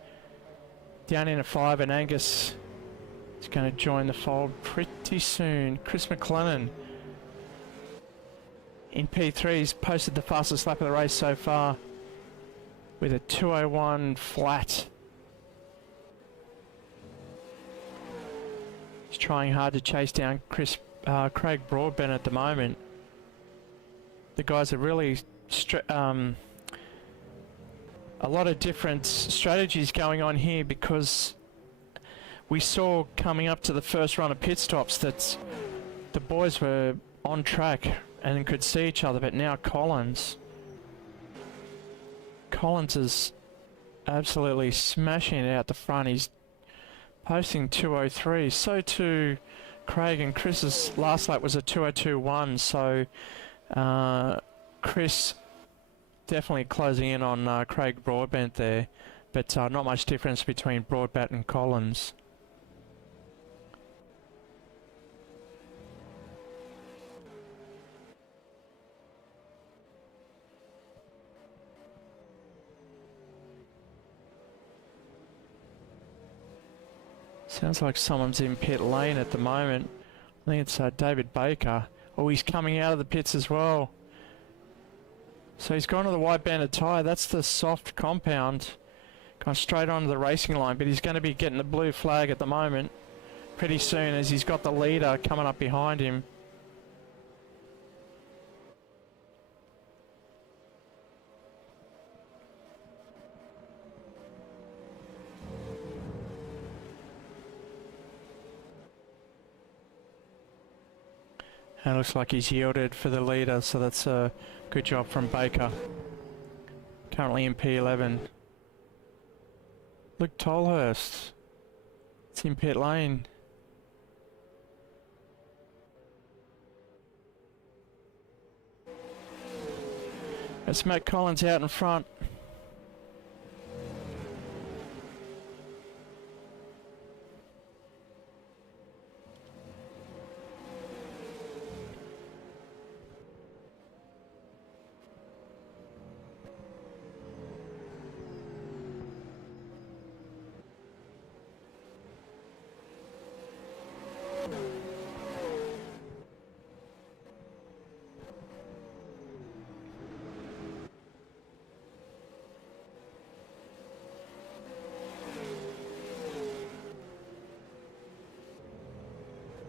down into 5, and Angus is going to join the fold pretty soon. Chris McLennan in P3 has posted the fastest lap of the race so far with a 2:01 flat. He's trying hard to chase down Craig Broadbent at the moment. The guys are really a lot of different strategies going on here, because we saw coming up to the first run of pit stops that the boys were on track and could see each other, but now Collins is absolutely smashing it out the front. He's posting 2:03. So too Craig, and Chris's last lap was a 2:02.1. So Chris definitely closing in on Craig Broadbent there, but not much difference between Broadbent and Collins. Sounds like someone's in pit lane at the moment. I think it's David Baker. Oh, he's coming out of the pits as well. So he's gone to the white banded tyre. That's the soft compound. Gone straight onto the racing line, but he's going to be getting the blue flag at the moment pretty soon, as he's got the leader coming up behind him. And it looks like he's yielded for the leader, so that's a good job from Baker. Currently in P11. Luke Tolhurst. It's in pit lane. It's Matt Collins out in front.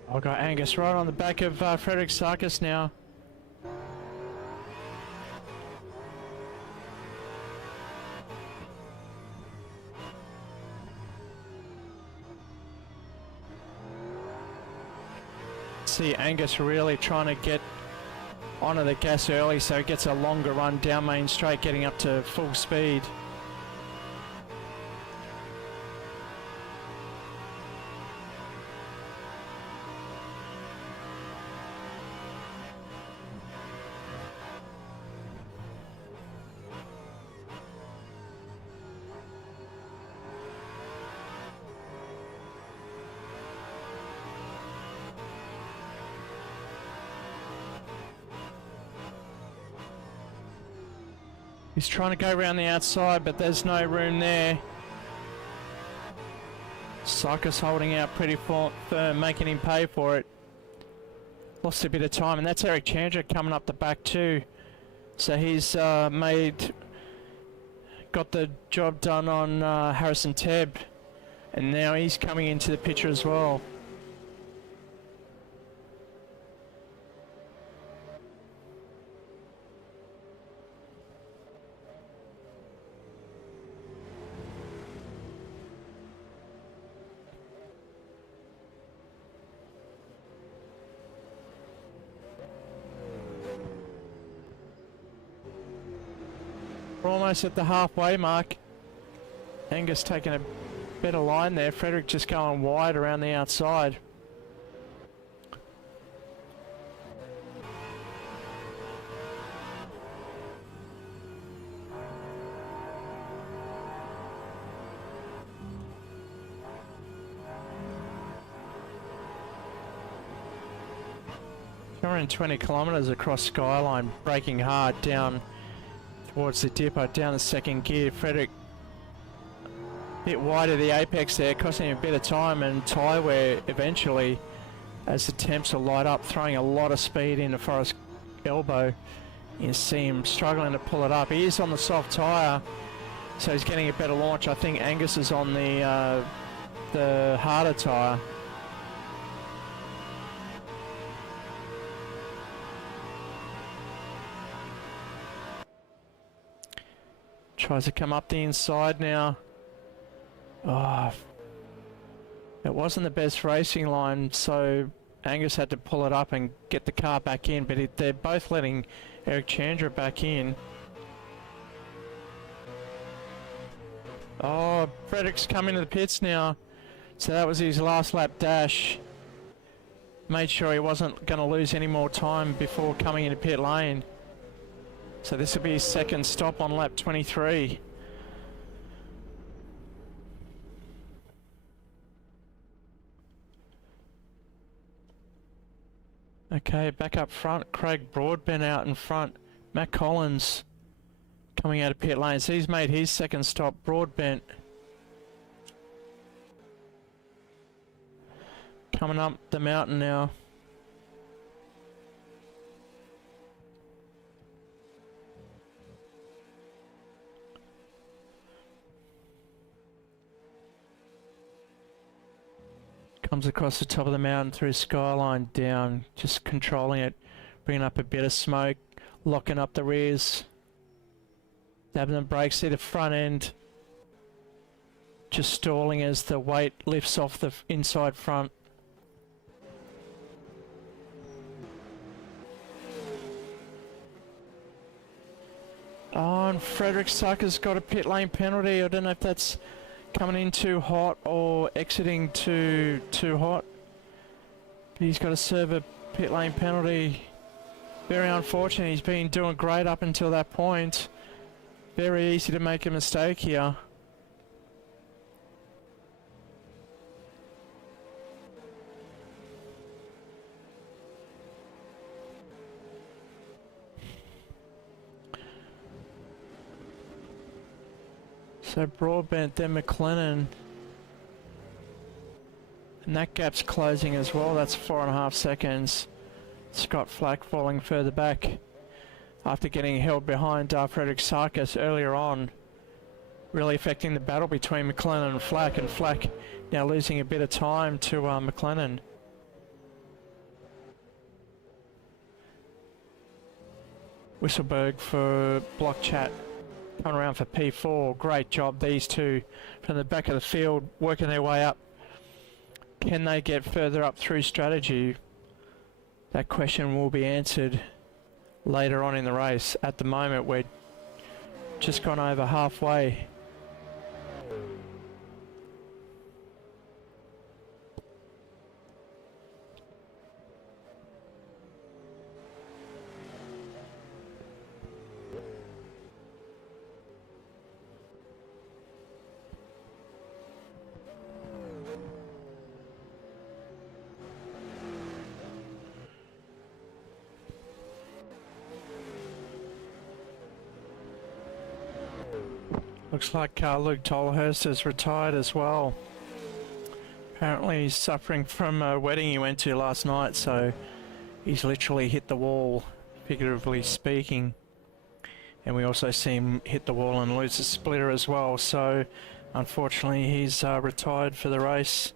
I've got Angus right on the back of Frederick Sarkis now. see Angus really trying to get onto the gas early so he gets a longer run down Main Straight, getting up to full speed. He's trying to go around the outside, but there's no room there. Sarkis holding out pretty firm, making him pay for it. Lost a bit of time, and that's Eric Chandra coming up the back too. So he's got the job done on Harrison Tebb, and now he's coming into the picture as well. We're almost at the halfway mark. Angus taking a better line there. Frederick just going wide around the outside. We're in 20 kilometres across Skyline, braking hard down towards the dipper, down the second gear. Frederick a bit wide of the apex there, costing him a bit of time, and tyre wear eventually as the temps will light up, throwing a lot of speed into Forest Elbow. You see him struggling to pull it up. He is on the soft tyre, so he's getting a better launch. I think Angus is on the harder tyre. Tries to come up the inside now. Oh, it wasn't the best racing line, so Angus had to pull it up and get the car back in, but they're both letting Eric Chandra back in. Oh, Frederick's coming to the pits now. So that was his last lap dash. Made sure he wasn't going to lose any more time before coming into pit lane. So this will be his second stop on lap 23. Okay, back up front, Craig Broadbent out in front. Matt Collins coming out of pit lane. So he's made his second stop. Broadbent coming up the mountain now. Comes across the top of the mountain through Skyline down, just controlling it, bringing up a bit of smoke, locking up the rears, dabbing the brakes, see the front end, just stalling as the weight lifts off the inside front. Oh, and Frederick Sucker's got a pit lane penalty. I don't know if that's coming in too hot or exiting too hot. He's got to serve a pit lane penalty. Very unfortunate. He's been doing great up until that point. Very easy to make a mistake here. So Broadbent, then McLennan. And that gap's closing as well. That's 4.5 seconds. Scott Flack falling further back after getting held behind Frederick Sarkis earlier on. Really affecting the battle between McLennan and Flack now losing a bit of time to McLennan. Whistleberg for block chat. Coming around for P4. Great job, these two from the back of the field, working their way up. Can they get further up through strategy? that question will be answered later on in the race. At the moment, we're just gone over halfway. Looks like Luke Tolhurst has retired as well. Apparently he's suffering from a wedding he went to last night, so he's literally hit the wall, figuratively speaking. And we also see him hit the wall and lose a splitter as well, so unfortunately he's retired for the race.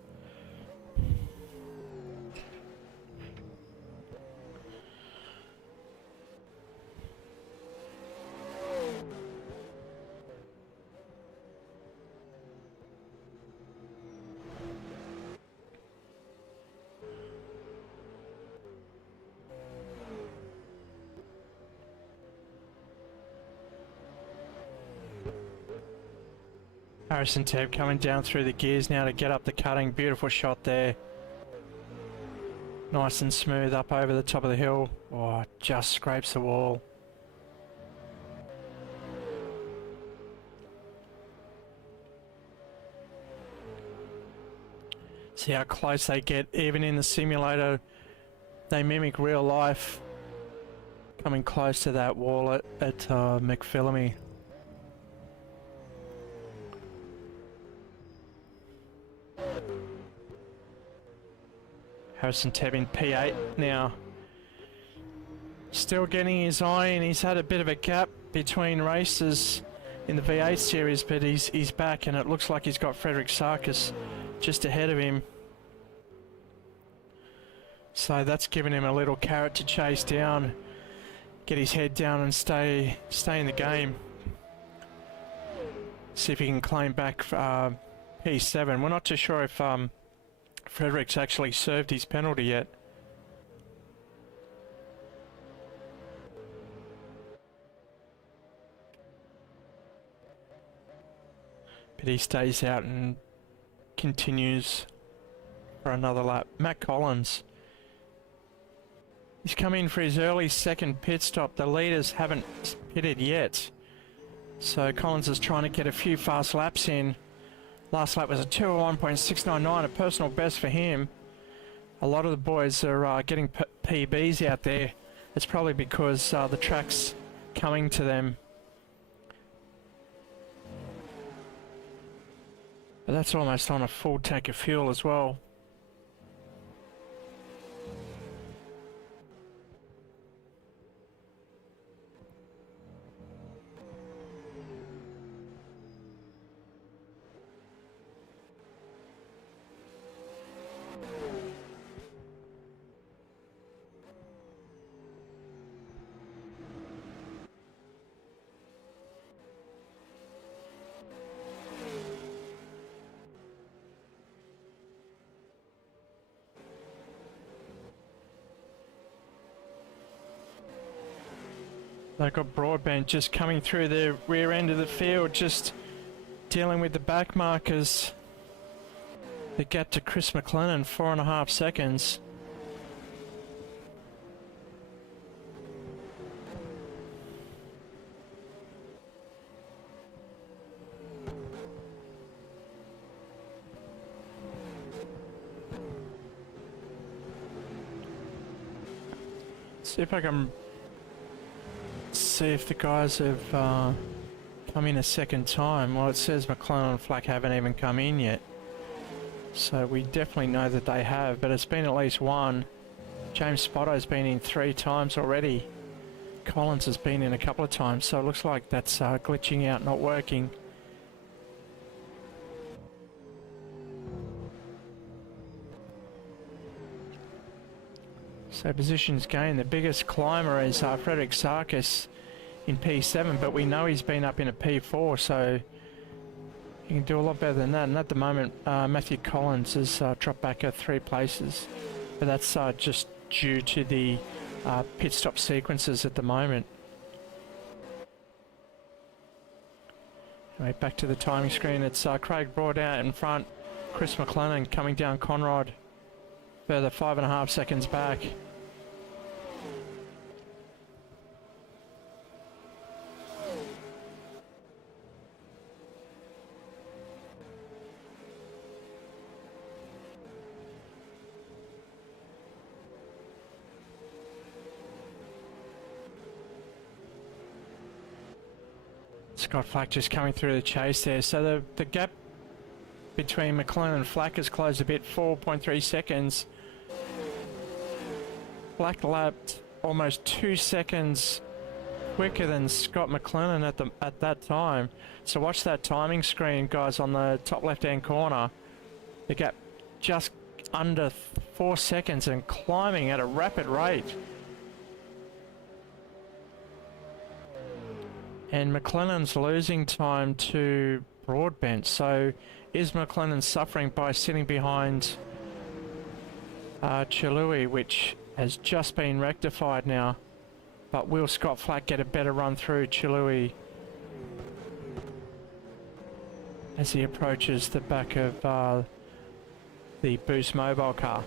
Harrison Tebb coming down through the gears now to get up the cutting. Beautiful shot there. Nice and smooth up over the top of the hill. Oh, just scrapes the wall. See how close they get. Even in the simulator, they mimic real life. Coming close to that wall at McPhillamy. Harrison Tebb in P8 now. Still getting his eye in. He's had a bit of a gap between races in the V8 series, but he's back, and it looks like he's got Frederick Sarkis just ahead of him. So that's given him a little carrot to chase down, get his head down and stay in the game. See if he can claim back P7. We're not too sure if Frederick's actually served his penalty yet. But he stays out and continues for another lap. Matt Collins. He's come in for his early second pit stop. The leaders haven't pitted yet. So Collins is trying to get a few fast laps in. Last lap was a 2:01.699, a personal best for him. A lot of the boys are getting PBs out there. It's probably because the track's coming to them. But that's almost on a full tank of fuel as well. They've got Broadbent just coming through the rear end of the field, just dealing with the back markers. The gap to Chris McLennan, 4.5 seconds. See if I can see if the guys have come in a second time. Well, it says McLennan and Flack haven't even come in yet. So we definitely know that they have, but it's been at least one. James Spotto's been in 3 times already. Collins has been in a couple of times, so it looks like that's glitching out, not working. So positions gained. The biggest climber is Frederick Sarkis in P7, but we know he's been up in a P4, so he can do a lot better than that. And at the moment, Matthew Collins has dropped back 3 places, but that's just due to the pit stop sequences at the moment. Anyway, back to the timing screen. It's Craig Broad out in front. Chris McLennan coming down Conrod. Further 5.5 seconds back. Scott Flack just coming through the chase there. So the gap between McLennan and Flack has closed a bit, 4.3 seconds. Flack lapped almost 2 seconds quicker than Scott McLennan at that time. So watch that timing screen, guys, on the top left-hand corner. The gap just under 4 seconds and climbing at a rapid rate. And McLennan's losing time to Broadbent. So is McLennan suffering by sitting behind Chalui, which has just been rectified now? But will Scott Flack get a better run through Chalui as he approaches the back of the Boost mobile car?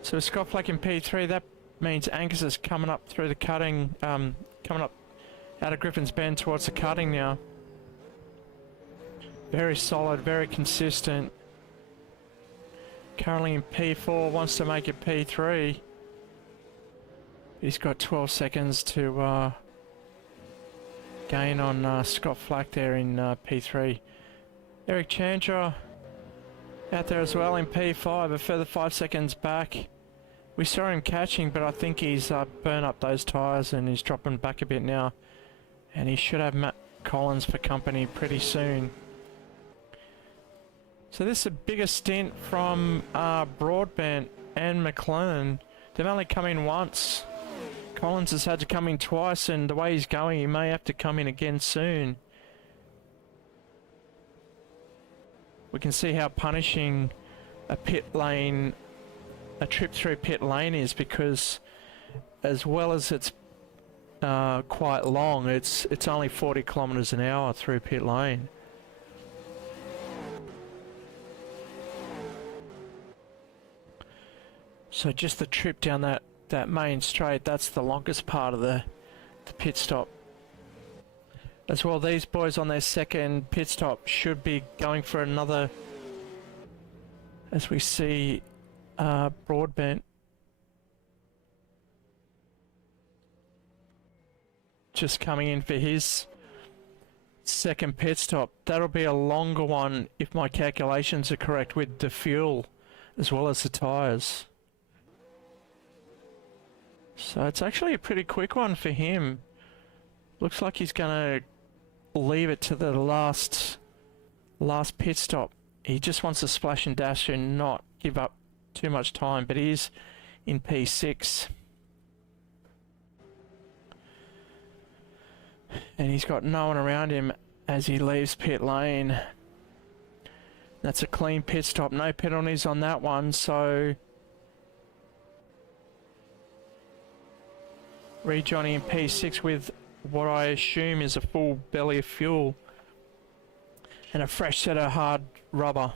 So Scott Flack in P3, that means Angus is coming up through the cutting, coming up out of Griffin's Bend towards the cutting now. Very solid, very consistent. Currently in P4, wants to make it P3. He's got 12 seconds to gain on Scott Flack there in P3. Eric Chandra out there as well in P5, a further 5 seconds back. We saw him catching, but I think he's burned up those tyres and he's dropping back a bit now. And he should have Matt Collins for company pretty soon. So this is a bigger stint from Broadbent and McLennan. They've only come in once. Collins has had to come in twice, and the way he's going, he may have to come in again soon. We can see how punishing a pit lane, a trip through pit lane is, because as well as it's quite long, it's only 40 kilometers an hour through pit lane. So just the trip down that main straight, that's the longest part of the pit stop. As well, these boys on their second pit stop should be going for another, as we see Broadbent just coming in for his second pit stop. That'll be a longer one if my calculations are correct, with the fuel as well as the tyres. So it's actually a pretty quick one for him. Looks like he's going to leave it to the last pit stop. He just wants to splash and dash and not give up too much time, but he is in P6. And he's got no one around him as he leaves pit lane. That's a clean pit stop, no penalties on that one, so Reed Johnny in P6 with what I assume is a full belly of fuel and a fresh set of hard rubber.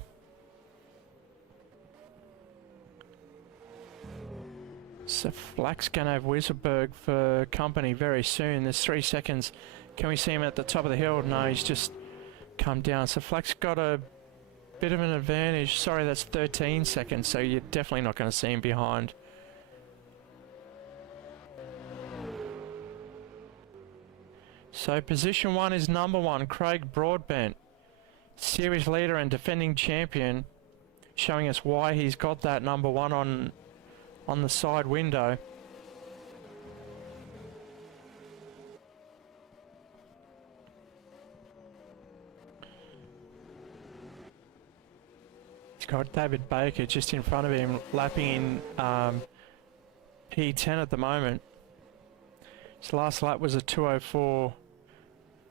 So Flack's going to have Wieselberg for company very soon. There's 3 seconds. Can we see him at the top of the hill? No, he's just come down. So Flack's got a bit of an advantage. Sorry, that's 13 seconds, so you're definitely not going to see him behind. So position 1 is number 1, Craig Broadbent, series leader and defending champion, showing us why he's got that number 1 on the side window. He's got David Baker just in front of him, lapping in P10 at the moment. His last lap was a 2:04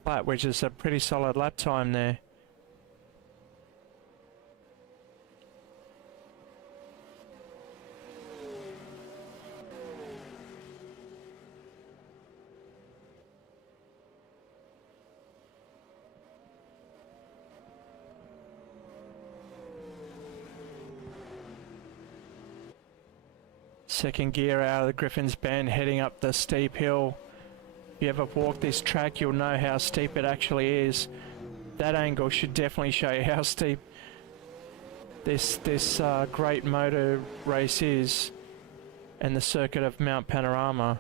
lap, which is a pretty solid lap time there. Second gear out of the Griffin's Bend, heading up the steep hill. If you ever walk this track, you'll know how steep it actually is. That angle should definitely show you how steep this great motor race is, and the circuit of Mount Panorama.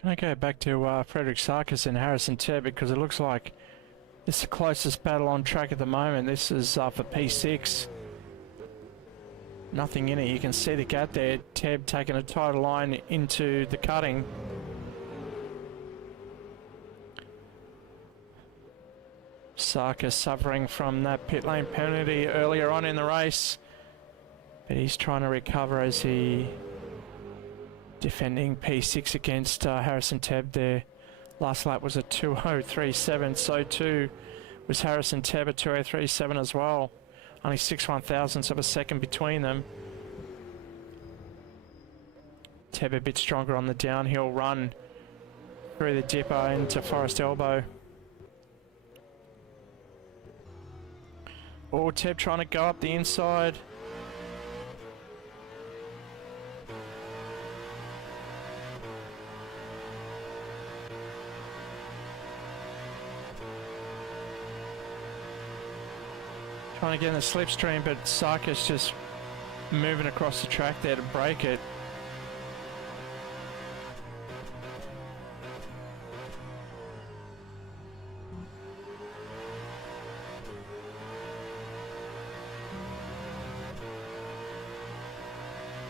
Can I go back to Frederick Sarkis and Harrison Tebb, because it looks like this is the closest battle on track at the moment. This is for P6. Nothing in it. You can see the gap there. Tebb taking a tighter line into the cutting. Sarkis suffering from that pit lane penalty earlier on in the race, but he's trying to recover as he defending P6 against Harrison Tebb there. Last lap was a 2:03.7, so too was Harrison Tebb at 2:03.7 as well. Only 6/1000ths of a second between them. Tebb a bit stronger on the downhill run through the dipper into Forest Elbow. Oh, Tebb trying to go up the inside. Trying to get in the slipstream, but Sarkis just moving across the track there to break it.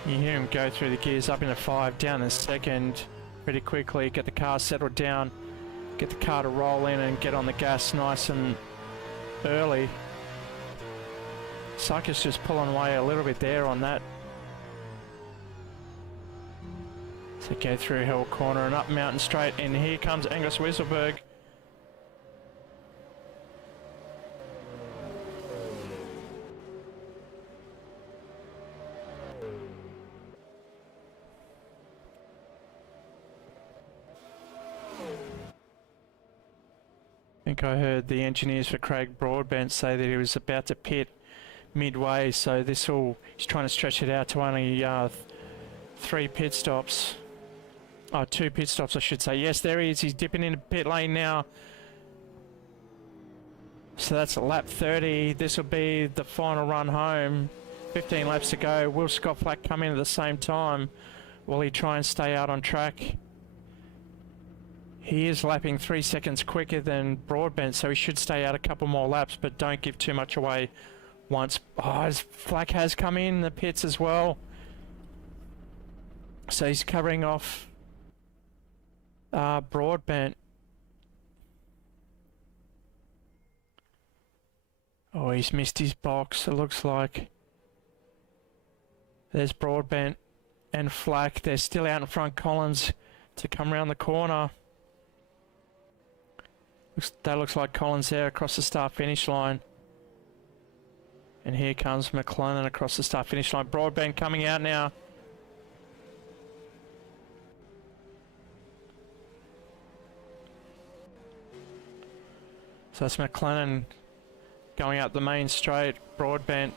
You hear him go through the gears, up into 5, down in second pretty quickly, get the car settled down, get the car to roll in and get on the gas nice and early. Sarkis just pulling away a little bit there on that. So go through Hill Corner and up Mountain Straight, and here comes Angus Wisselberg. I think I heard the engineers for Craig Broadbent say that he was about to pit midway, so he's trying to stretch it out to only 3 pit stops. Oh, 2 pit stops I should say. Yes, there he is. He's dipping into pit lane now. So that's lap 30. This will be the final run home. 15 laps to go. Will Scott Flack come in at the same time? Will he try and stay out on track? He is lapping 3 seconds quicker than Broadbent, so he should stay out a couple more laps, but don't give too much away once. Oh, Flack has come in the pits as well. So he's covering off Broadbent. Oh, he's missed his box, it looks like. There's Broadbent and Flack. They're still out in front. Collins to come around the corner. That looks like Collins there across the start-finish line. And here comes McLennan across the start-finish line. Broadbent coming out now. So that's McLennan going out the main straight. Broadbent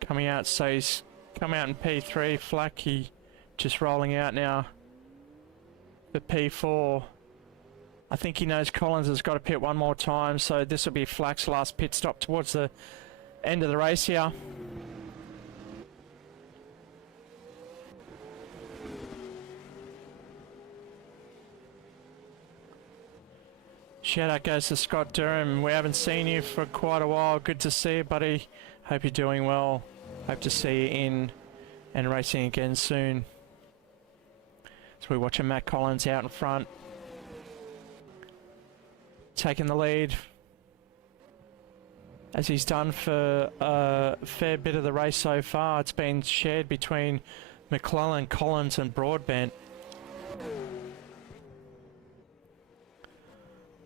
coming out, so he's come out in P3. Flacky just rolling out now for P4. I think he knows Collins has got to pit one more time, so this will be Flack's last pit stop towards the end of the race here. Shout out goes to Scott Durham. We haven't seen you for quite a while. Good to see you, buddy. Hope you're doing well. Hope to see you in and racing again soon. So we're watching Matt Collins out in front, taking the lead, as he's done for a fair bit of the race so far. It's been shared between McClellan, Collins and Broadbent.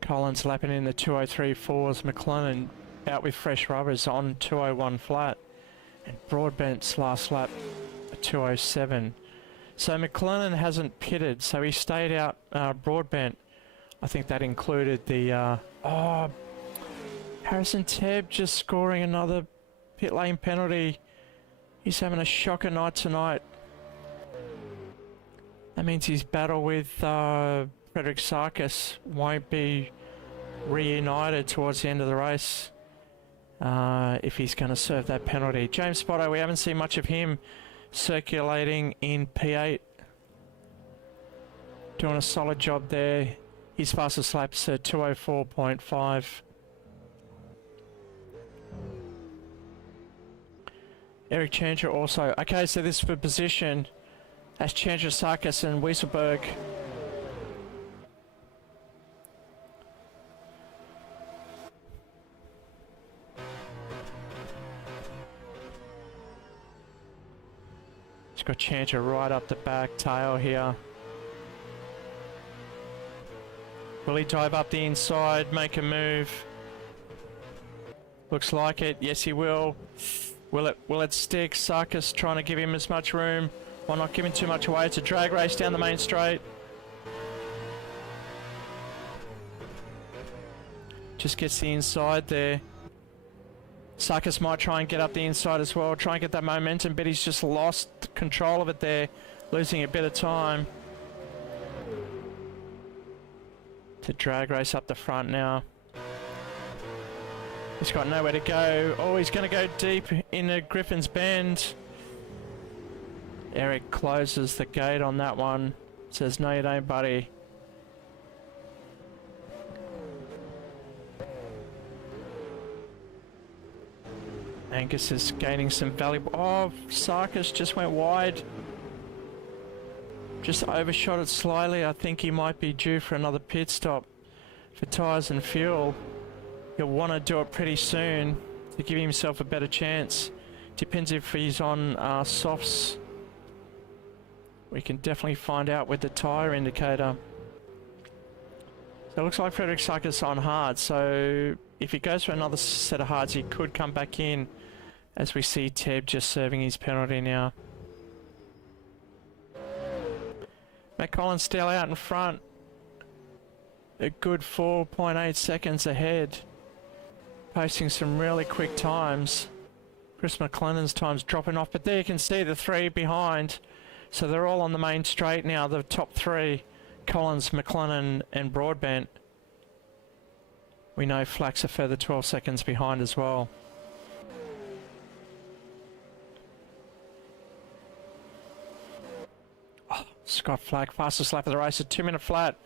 Collins lapping in the 203.4s, McClellan out with fresh rubbers on 201 flat, and Broadbent's last lap a 207. So McClellan hasn't pitted, so he stayed out. Broadbent, I think that included the Harrison Tebb just scoring another pit lane penalty. He's having a shocker night tonight. That means his battle with Frederick Sarkis won't be reunited towards the end of the race if he's going to serve that penalty. James Spotto, we haven't seen much of him circulating in P8. Doing a solid job there. His fastest lap's at 204.5. Eric Chandra also. Okay, so this is for position. That's Chandra, Sarkis and Wieselberg. It's got Chandra right up the back tail here. Will he dive up the inside, make a move? Looks like it. Yes, he will. Will it stick? Sarkis trying to give him as much room while not giving too much away. It's a drag race down the main straight. Just gets the inside there. Sarkis might try and get up the inside as well, try and get that momentum, but he's just lost control of it there, losing a bit of time. To drag race up the front now. He's got nowhere to go. Oh, he's going to go deep into Griffin's Bend. Eric closes the gate on that one. Says, no you don't, buddy. Angus is gaining some valuable... Oh, Sarkis just went wide. Just overshot it slightly. I think he might be due for another pit stop for tyres and fuel. He'll want to do it pretty soon to give himself a better chance. Depends if he's on softs. We can definitely find out with the tyre indicator. So it looks like Frederick Sarkis on hard. So if he goes for another set of hards, he could come back in, as we see Tebb just serving his penalty now. Matt Collins still out in front. A good 4.8 seconds ahead. Posting some really quick times. Chris McLennan's time's dropping off, but there you can see the three behind. So they're all on the main straight now, the top three. Collins, McLennan and Broadbent. We know Flack's a further 12 seconds behind as well. Oh, Scott Flack, fastest lap of the race, a 2-minute flat.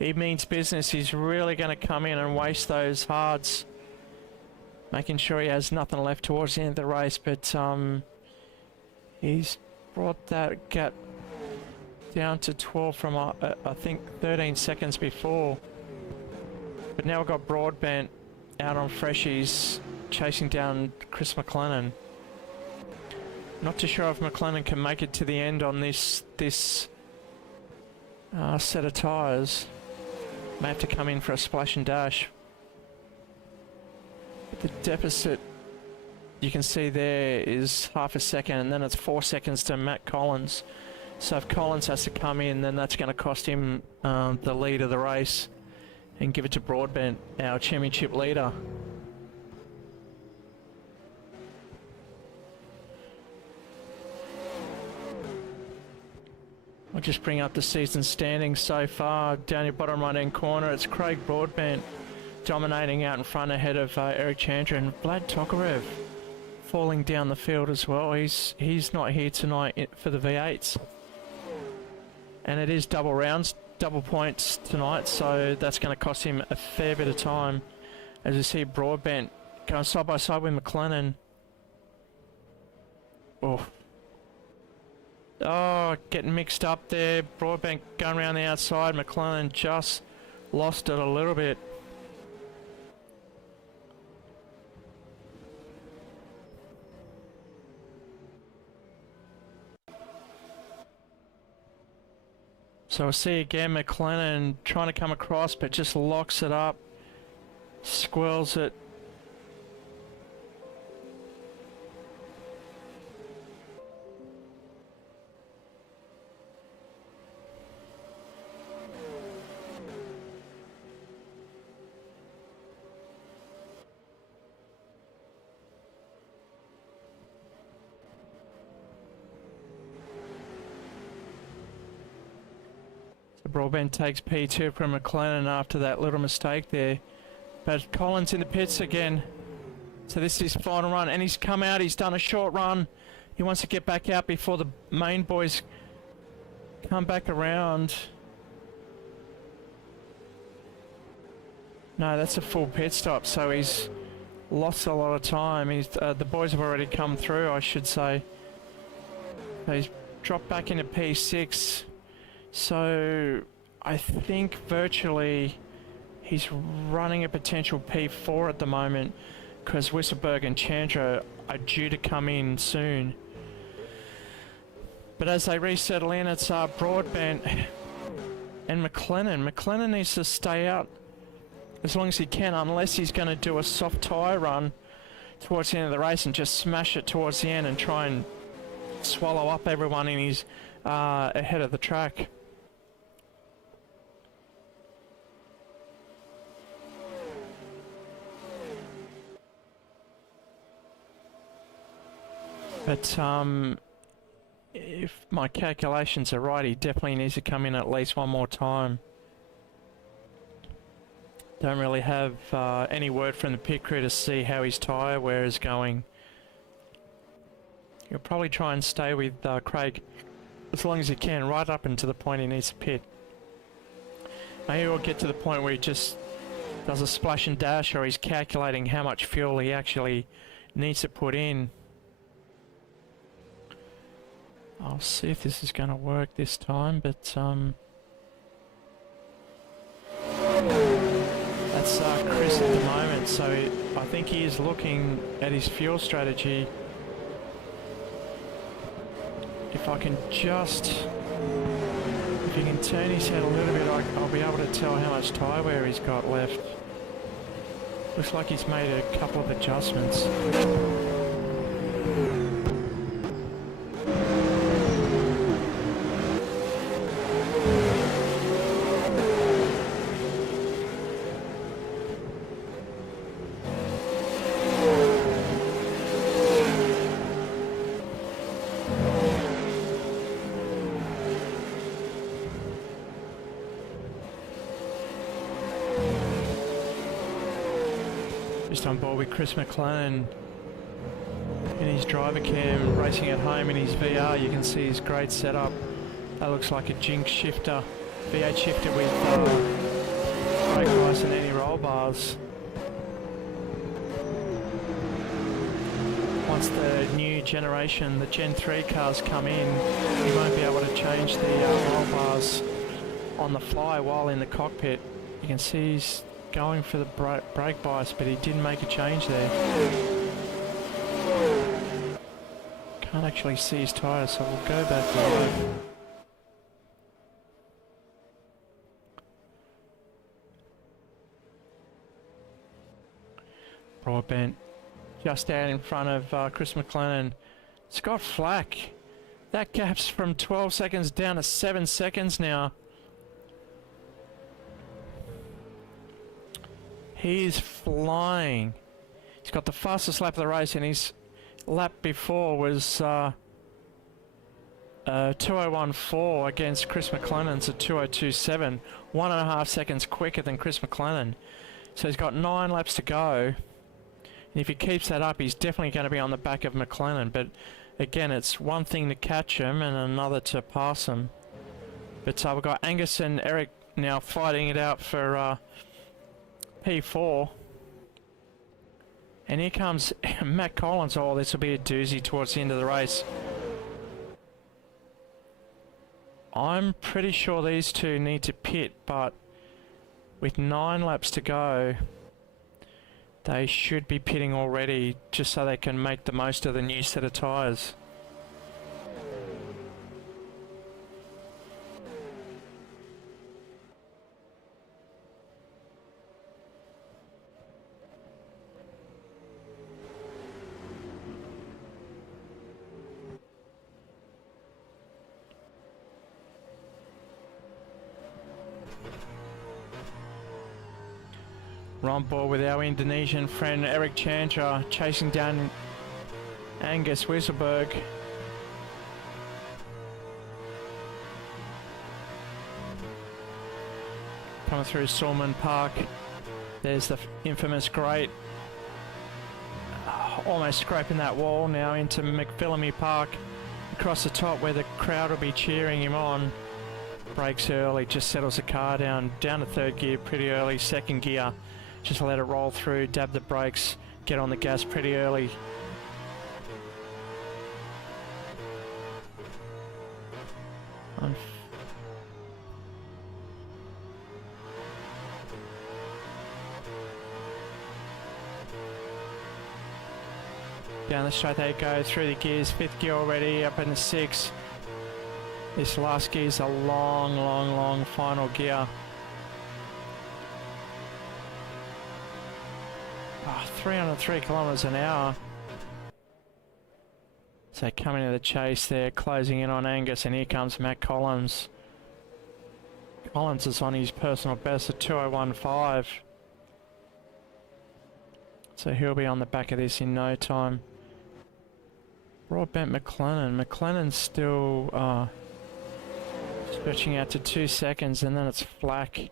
He means business. He's really going to come in and waste those hards. Making sure he has nothing left towards the end of the race, but he's brought that gap down to 12 from I think 13 seconds before. But now we've got Broadbent out on freshies chasing down Chris McLennan. Not too sure if McLennan can make it to the end on this set of tyres. May have to come in for a splash and dash. But the deficit you can see there is half a second, and then it's 4 seconds to Matt Collins. So if Collins has to come in, then that's going to cost him the lead of the race and give it to Broadbent, our championship leader. I'll just bring up the season standings so far. Down your bottom right hand corner, it's Craig Broadbent dominating out in front ahead of Eric Chandra, and Vlad Tokarev falling down the field as well. He's not here tonight for the V8s. And it is double rounds double points tonight, so that's going to cost him a fair bit of time. As you see, Broadbent going side by side with McLennan. Oh, getting mixed up there. Broadbent going around the outside. McLennan just lost it a little bit. So we'll see again McLennan trying to come across, but just locks it up, squirrels it. Broadbent takes P2 from McLennan after that little mistake there. But Collins in the pits again. So this is his final run, and he's come out, he's done a short run. He wants to get back out before the main boys come back around. No, that's a full pit stop, so he's lost a lot of time. The boys have already come through, I should say. So he's dropped back into P6. So I think virtually he's running a potential P4 at the moment, because Wisselberg and Chandra are due to come in soon. But as they resettle in, it's Broadbent and McLennan. McLennan needs to stay out as long as he can, unless he's going to do a soft tyre run towards the end of the race and just smash it towards the end and try and swallow up everyone in his ahead of the track. But if my calculations are right, he definitely needs to come in at least one more time. Don't really have any word from the pit crew to see how his tyre wear is going. He'll probably try and stay with Craig as long as he can, right up until the point he needs to pit. Maybe he'll get to the point where he just does a splash and dash, or he's calculating how much fuel he actually needs to put in. I'll see if this is going to work this time, but that's Chris at the moment, so I think he is looking at his fuel strategy. If I can just, if he can turn his head a little bit, I'll be able to tell how much tyre wear he's got left. Looks like he's made a couple of adjustments. Just on board with Chris McLennan in his driver cam, racing at home in his VR. You can see his great setup. That looks like a Jinx shifter, V8 shifter with brake bias and anti-roll bars. Once the new generation, the Gen 3 cars come in, you won't be able to change the roll bars on the fly while in the cockpit. You can see he's going for the brake bias, but he didn't make a change there. Can't actually see his tyres, so we'll go back live. Broadbent just out in front of Chris McLennan. Scott Flack, that gap's from 12 seconds down to 7 seconds now. He's flying. He's got the fastest lap of the race, and his lap before was 2:01.4 against Chris McLennan's at 2:02.7, 1.5 seconds quicker than Chris McLennan. So he's got 9 laps to go, and if he keeps that up, he's definitely going to be on the back of McLennan. But again, it's one thing to catch him and another to pass him. But we've got Angus and Eric now fighting it out for P4. And here comes Matt Collins. Oh, this will be a doozy towards the end of the race. I'm pretty sure these two need to pit, but with 9 laps to go, they should be pitting already just so they can make the most of the new set of tyres. We're on board with our Indonesian friend Eric Chandra, chasing down Angus Wisselberg. Coming through Salmon Park. There's the infamous great. Almost scraping that wall now into McPhillamy Park. Across the top where the crowd will be cheering him on. Brakes early, just settles the car down to third gear pretty early, second gear. Just let it roll through, dab the brakes, get on the gas pretty early. Down the straight they go, through the gears, 5th gear already, up in the 6th. This last gear is a long final gear. 303 kilometers an hour. So coming to the chase there, closing in on Angus, and here comes Matt Collins. Collins is on his personal best at 2:01.5. So he'll be on the back of this in no time. Broadbent McLennan. McLennan's still stretching out to 2 seconds, and then it's Flack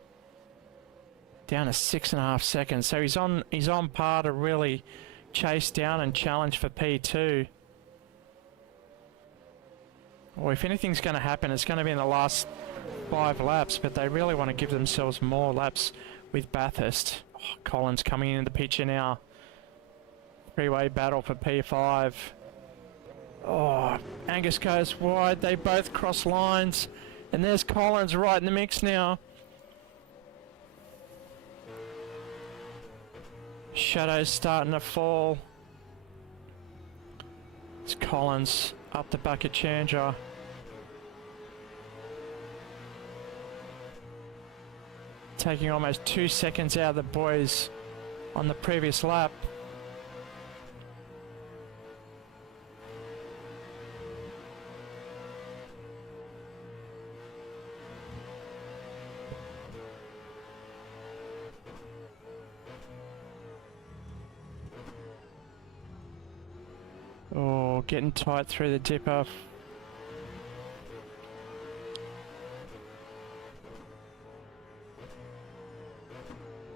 down to 6.5 seconds. So he's on par to really chase down and challenge for P2. Or if anything's going to happen, it's going to be in the last 5 laps, but they really want to give themselves more laps with Bathurst. Oh, Collins coming into the picture now. 3-way battle for P5. Oh, Angus goes wide. They both cross lines. And there's Collins right in the mix now. Shadow's starting to fall. It's Collins up the back of Chandra. Taking almost 2 seconds out of the boys on the previous lap. Oh, getting tight through the dipper.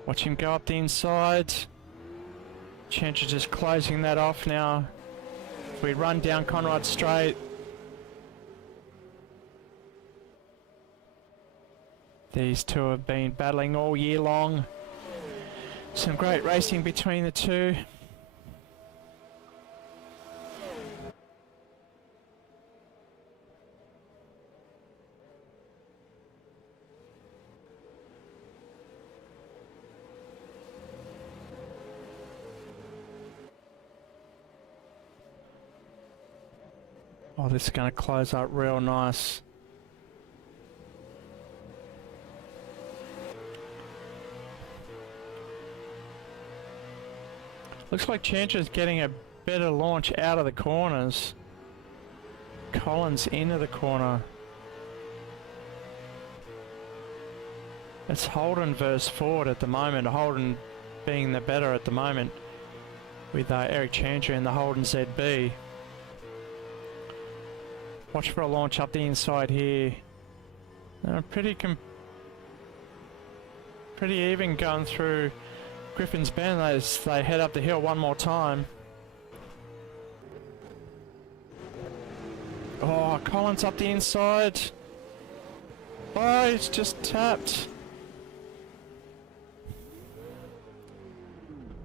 Watch him go up the inside. Chandra just closing that off now. We run down Conrad Straight. These two have been battling all year long. Some great racing between the two. Oh, this is going to close up real nice. Looks like Chandra's getting a better launch out of the corners. Collins into the corner. It's Holden versus Ford at the moment. Holden being the better at the moment with Eric Chandra in the Holden ZB. Watch for a launch up the inside here. Pretty even going through Griffin's Bend as they head up the hill one more time. Oh, Collins up the inside. Oh, it's just tapped.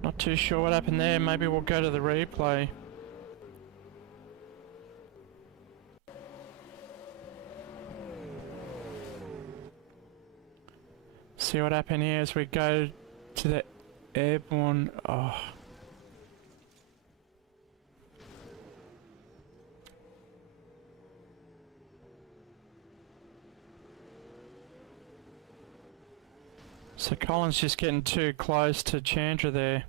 Not too sure what happened there. Maybe we'll go to the replay. See what happened here as we go to the airborne. Oh. So Colin's just getting too close to Chandra there.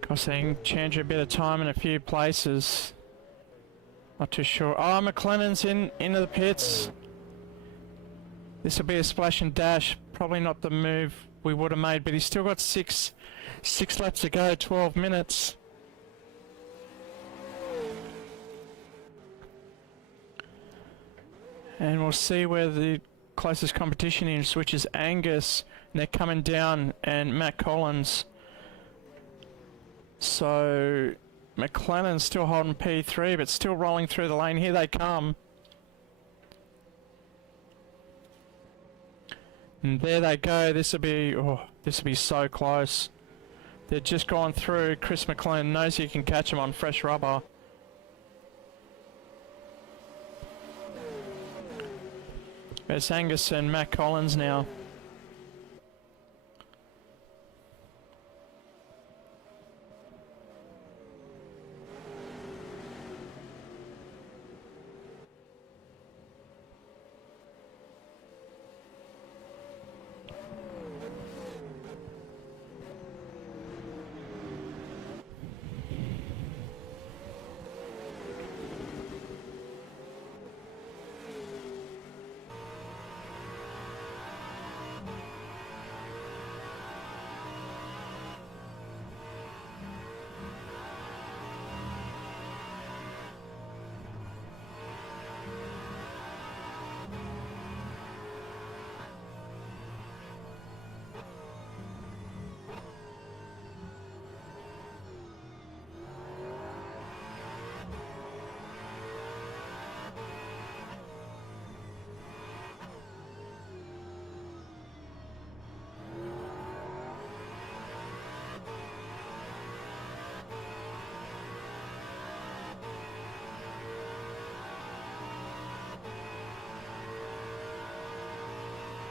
Costing Chandra a bit of time in a few places. Not too sure. Oh, McLennan's into the pits. This will be a splash and dash. Probably not the move we would have made, but he's still got six laps to go, 12 minutes. And we'll see where the closest competition is, which is Angus. And they're coming down, and Matt Collins. So McLennan's still holding P3, but still rolling through the lane. Here they come. And there they go. This will be so close. They've just gone through. Chris McLennan knows he can catch him on fresh rubber. There's Angus and Matt Collins now.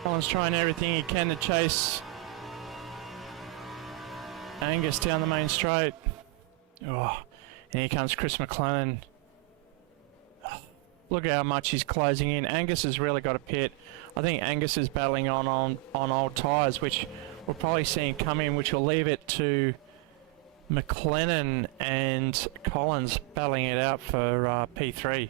Colin's trying everything he can to chase Angus down the main straight. Oh, and here comes Chris McLennan. Look at how much he's closing in. Angus has really got a pit. I think Angus is battling on old tyres, which we'll probably see him come in, which will leave it to McLennan and Collins battling it out for P3.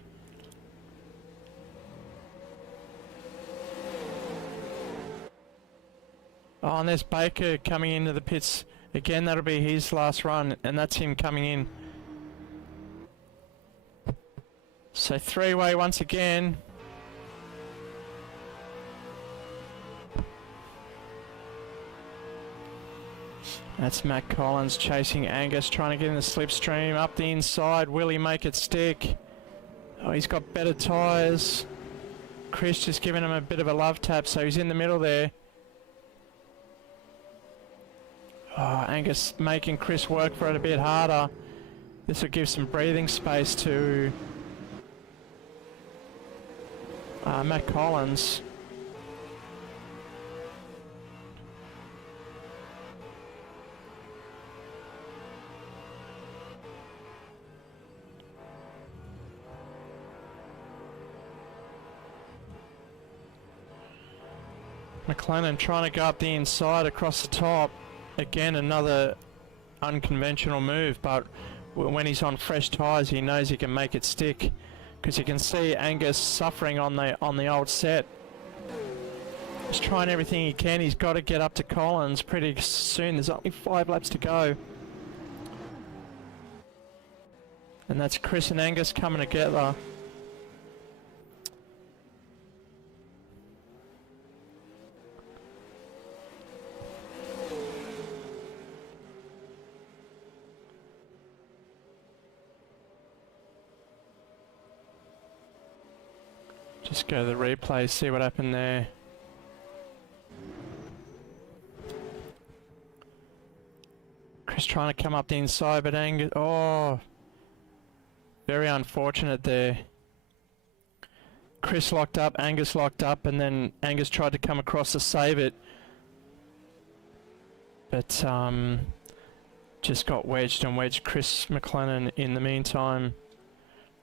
Oh, and there's Baker coming into the pits. Again, that'll be his last run, and that's him coming in. So three-way once again. That's Matt Collins chasing Angus, trying to get in the slipstream. Up the inside, will he make it stick? Oh, he's got better tyres. Chris just giving him a bit of a love tap, so he's in the middle there. Oh, Angus making Chris work for it a bit harder. This will give some breathing space to Matt Collins. McLennan trying to go up the inside across the top. Again, another unconventional move, but when he's on fresh tyres, he knows he can make it stick, because you can see Angus suffering on the old set. He's trying everything he can. He's got to get up to Collins pretty soon. There's only 5 laps to go. And that's Chris and Angus coming together. Just go to the replay, see what happened there. Chris trying to come up the inside, but Angus... Oh! Very unfortunate there. Chris locked up, Angus locked up, and then Angus tried to come across to save it. But just got wedged and wedged Chris McLennan in the meantime,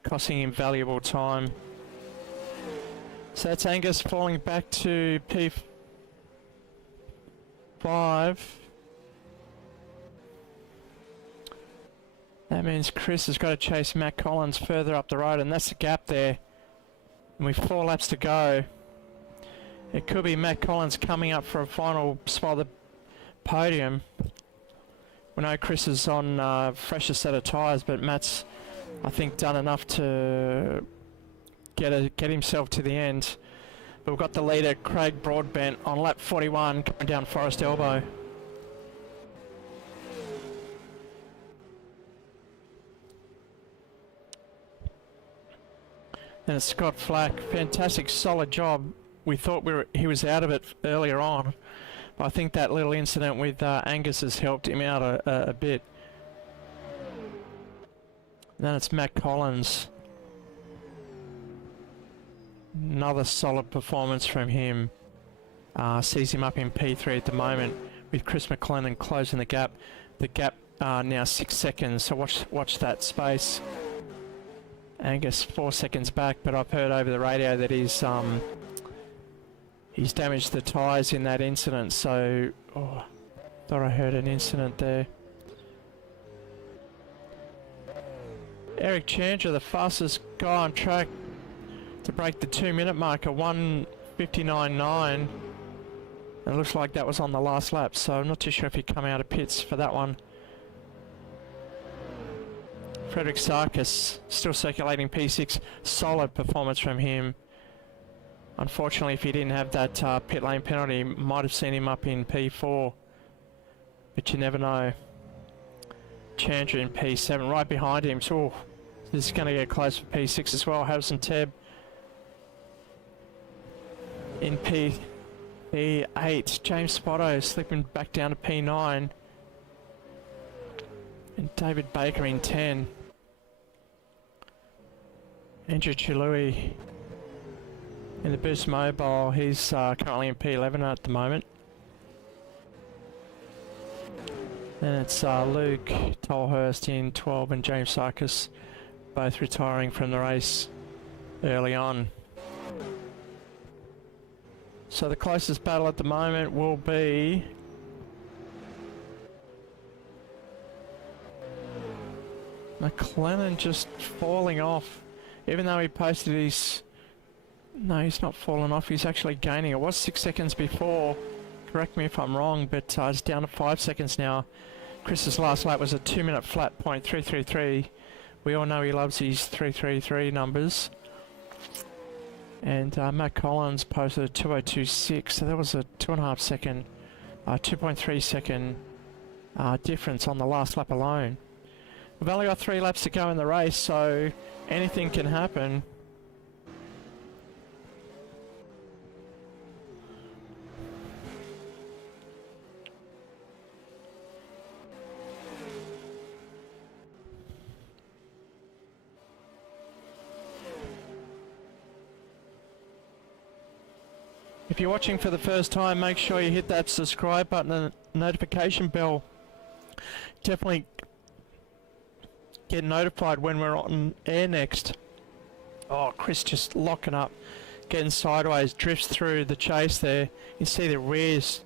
costing him valuable time. So that's Angus falling back to P5. That means Chris has got to chase Matt Collins further up the road, and that's the gap there. And with 4 laps to go, it could be Matt Collins coming up for a final spot at the podium. We know Chris is on a fresher set of tyres, but Matt's, I think, done enough to get himself to the end. But we've got the leader, Craig Broadbent, on lap 41, coming down Forest Elbow. Then it's Scott Flack. Fantastic, solid job. We thought he was out of it earlier on. But I think that little incident with Angus has helped him out a bit. Then it's Matt Collins. Another solid performance from him. Sees him up in P3 at the moment, with Chris McLennan closing the gap. The gap now 6 seconds, so watch that space. Angus 4 seconds back, but I've heard over the radio that he's damaged the tyres in that incident, so thought I heard an incident there. Eric Chandler, the fastest guy on track to break the 2-minute marker, 1:59.9. And it looks like that was on the last lap, so I'm not too sure if he'd come out of pits for that one. Frederick Sarkis still circulating P6. Solid performance from him. Unfortunately, if he didn't have that pit lane penalty, might have seen him up in P4. But you never know. Chandra in P7, right behind him. So this is going to get close for P6 as well. Harrison Tebb in P8. James Spotto slipping back down to P9. And David Baker in 10. Andrew Chilui in the Boost Mobile. He's currently in P11 at the moment. Then it's Luke Tolhurst in 12 and James Sarkis both retiring from the race early on. So the closest battle at the moment will be McLennan just falling off. Even though he posted his... No, he's not fallen off, he's actually gaining. It was 6 seconds before. Correct me if I'm wrong, but it's down to 5 seconds now. Chris's last lap was a 2-minute flat point, 3:33. We all know he loves his 3:33 numbers. And Matt Collins posted a 2:02.6, so that was a 2.5 second, 2.3 second difference on the last lap alone. We've only got 3 laps to go in the race, so anything can happen. If you're watching for the first time, make sure you hit that subscribe button and notification bell. Definitely get notified when we're on air next. Oh, Chris just locking up, getting sideways, drifts through the chase there. You see the rears,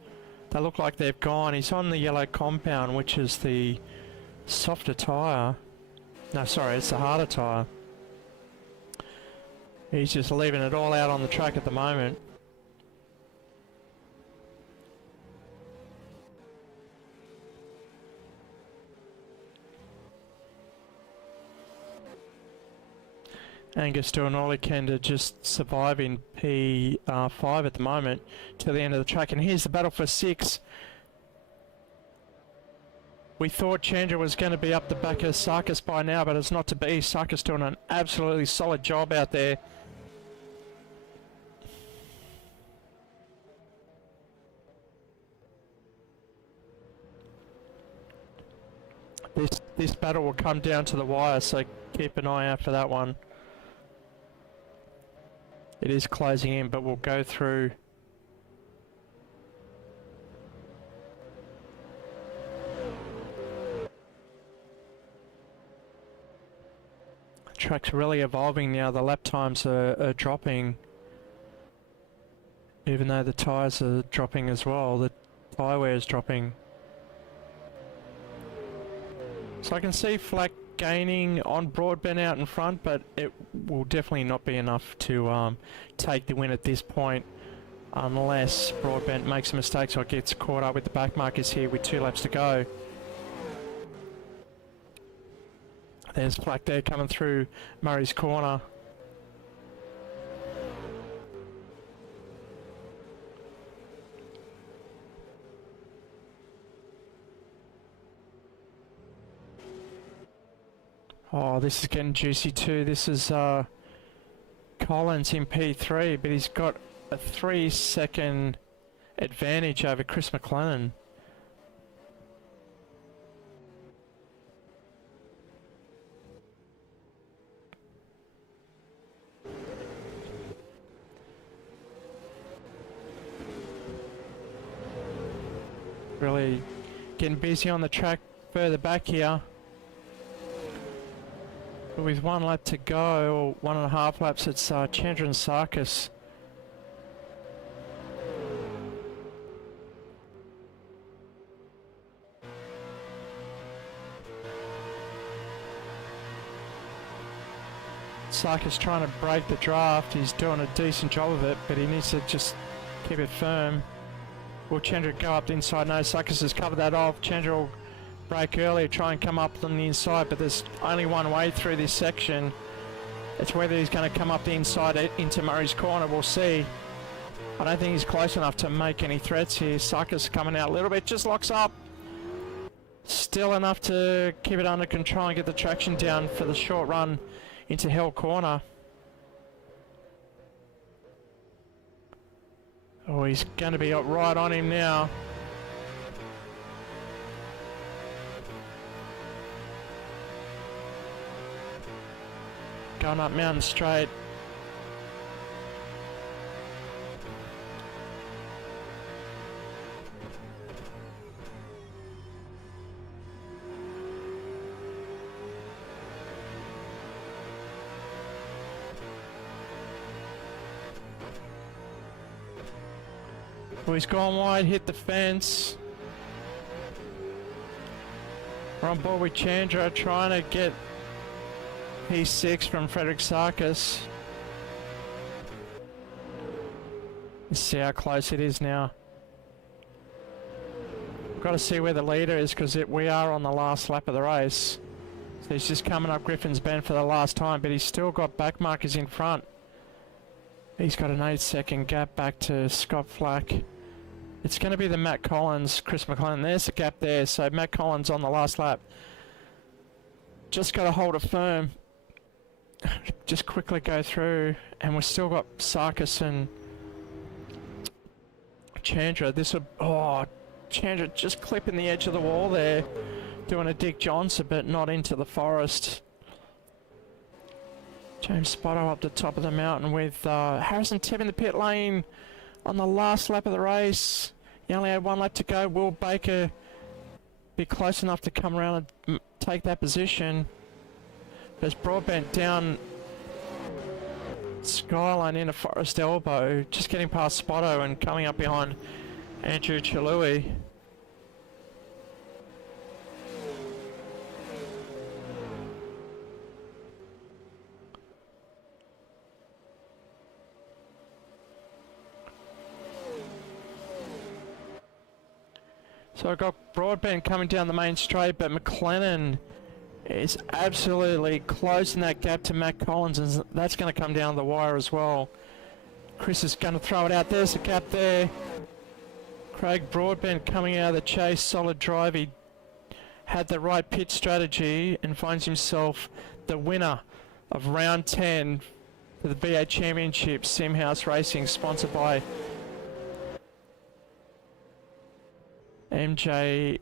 they look like they've gone. He's on the yellow compound, which is the softer tyre. No, sorry, it's the harder tyre. He's just leaving it all out on the track at the moment. Angus doing all he can to just survive in P5 at the moment to the end of the track. And here's the battle for 6. We thought Chandra was going to be up the back of Sarkis by now, but it's not to be. Sarkis doing an absolutely solid job out there. This battle will come down to the wire, so keep an eye out for that one. It is closing in, but we'll go through. The track's really evolving now. The lap times are dropping. Even though the tyres are dropping as well, the tyre wear is dropping. So I can see Flack gaining on Broadbent out in front, but it will definitely not be enough to take the win at this point, unless Broadbent makes a mistake or gets caught up with the back markers here with 2 laps to go. There's Flack there coming through Murray's corner. Oh, this is getting juicy too. This is Collins in P3, but he's got a 3-second advantage over Chris McLennan. Really getting busy on the track further back here. But with 1 lap to go, or 1.5 laps, it's Chandra and Sarkis. Sarkis trying to break the draft. He's doing a decent job of it, but he needs to just keep it firm. Will Chandra go up the inside? No, Sarkis has covered that off. Chandra will break early, try and come up on the inside, but there's only one way through this section. It's whether he's going to come up the inside into Murray's corner. We'll see. I don't think he's close enough to make any threats here. Sarkis coming out a little bit, just locks up. Still enough to keep it under control and get the traction down for the short run into Hell Corner. Oh, he's going to be right on him now. Going up Mountain Straight. Well, he's gone wide, hit the fence. We're on board with Chandra, trying to get P6 from Frederick Sarkis. Let's see how close it is now. We've got to see where the leader is, because we are on the last lap of the race. So he's just coming up Griffin's Bend for the last time, but he's still got back markers in front. He's got an 8-second gap back to Scott Flack. It's going to be the Matt Collins, Chris McLennan. There's the gap there, so Matt Collins on the last lap. Just got to hold it firm. Just quickly go through, and we've still got Sarkis and Chandra. This will, oh, Chandra just clipping the edge of the wall there, doing a Dick Johnson, but not into the forest. James Spotto up the top of the mountain with Harrison Tebb in the pit lane on the last lap of the race. He only had 1 lap to go. Will Baker be close enough to come around and take that position? There's Broadbent down Skyline into Forest Elbow, just getting past Spotto and coming up behind Andrew Chalui. So I've got Broadbent coming down the main straight, but McLennan is absolutely closing that gap to Matt Collins, and that's going to come down the wire as well. Chris is going to throw it out. There's a gap there. Craig Broadbent coming out of the chase, solid drive. He had the right pit strategy and finds himself the winner of round 10 for the V8 Championship. SimHaus Racing, sponsored by MJ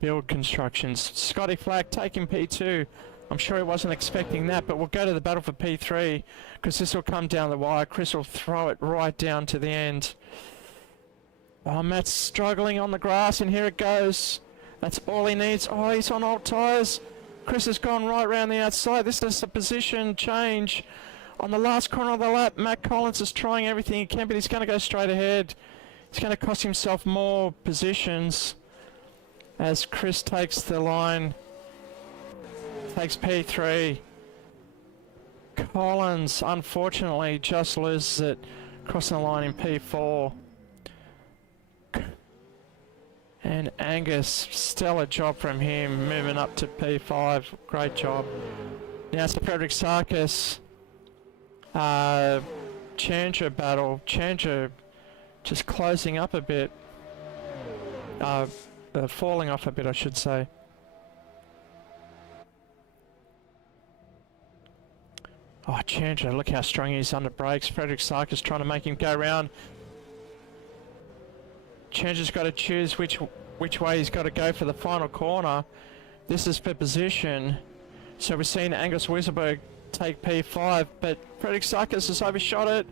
Build Constructions. Scotty Flack taking P2. I'm sure he wasn't expecting that, but we'll go to the battle for P3 because this will come down the wire. Chris will throw it right down to the end. Oh, Matt's struggling on the grass, and here it goes. That's all he needs. Oh, he's on old tyres. Chris has gone right round the outside. This is a position change. On the last corner of the lap, Matt Collins is trying everything he can, but he's going to go straight ahead. He's going to cost himself more positions as Chris takes the line. Takes P3. Collins, unfortunately, just loses it, crossing the line in P4. And Angus, stellar job from him, moving up to P5. Great job. Now it's the Frederick Sarkis Chandra battle. Chandra just closing up a bit. Falling off a bit, I should say. Oh, Chandra, look how strong he is under brakes. Frederick Sarkis trying to make him go round. Chandra's got to choose which way he's got to go for the final corner. This is for position. So we're seeing Angus Wieselberg take P5, but Frederick Sarkis has overshot it.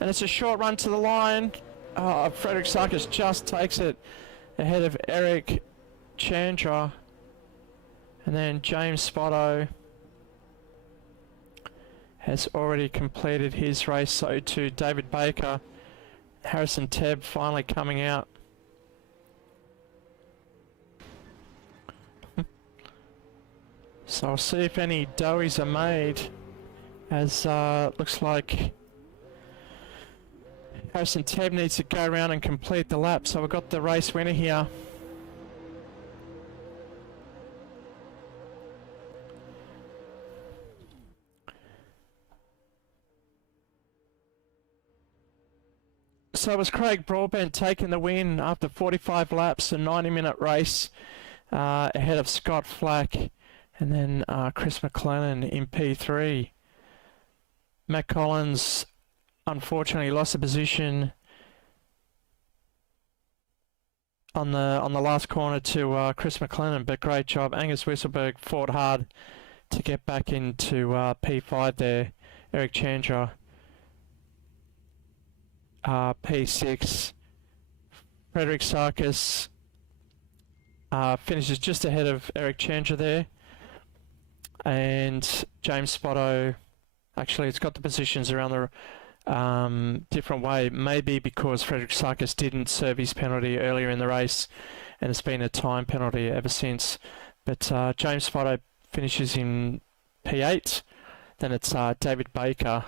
And it's a short run to the line. Oh, Frederick Sarkis just takes it ahead of Eric Chandra. And then James Spotto has already completed his race. So too David Baker. Harrison Tebb finally coming out. So I'll see if any doughies are made, as looks like Harrison Tebb needs to go around and complete the lap. So we've got the race winner here. So it was Craig Broadbent taking the win after 45 laps, a 90-minute race ahead of Scott Flack, and then Chris McLennan in P3. Matt Collins unfortunately lost the position on the last corner to Chris McLennan, but great job. Angus Wieselberg fought hard to get back into P5 there. Eric Chandra P6. Frederick Sarkis finishes just ahead of Eric Chandra there, and James Spotto, actually it's got the positions around the different way, maybe because Frederick Sarkis didn't serve his penalty earlier in the race and it's been a time penalty ever since. But James Spotto finishes in P8. Then it's David Baker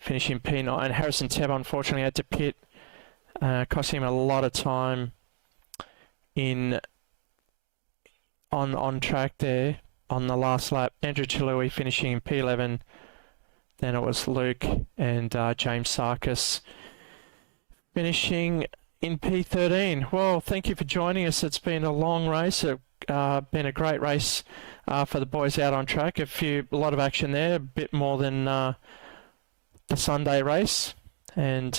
finishing P9. Harrison Tebb unfortunately had to pit, costing him a lot of time on track there on the last lap. Andrew Chilui finishing in P11. Then it was Luke and James Sarkis finishing in P13. Well, thank you for joining us. It's been a long race. It's been a great race for the boys out on track. A lot of action there, a bit more than the Sunday race. And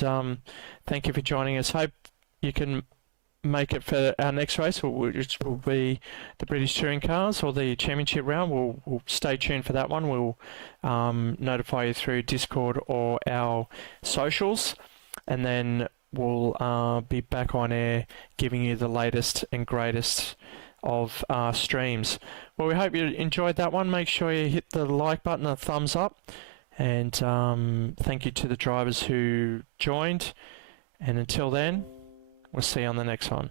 thank you for joining us. Hope you can make it for our next race, which will be the British Touring Cars or the Championship round. We'll stay tuned for that one. We'll notify you through Discord or our socials, and then we'll be back on air giving you the latest and greatest of streams. Well, we hope you enjoyed that one. Make sure you hit the like button and thumbs up, and thank you to the drivers who joined, and until then, we'll see you on the next one.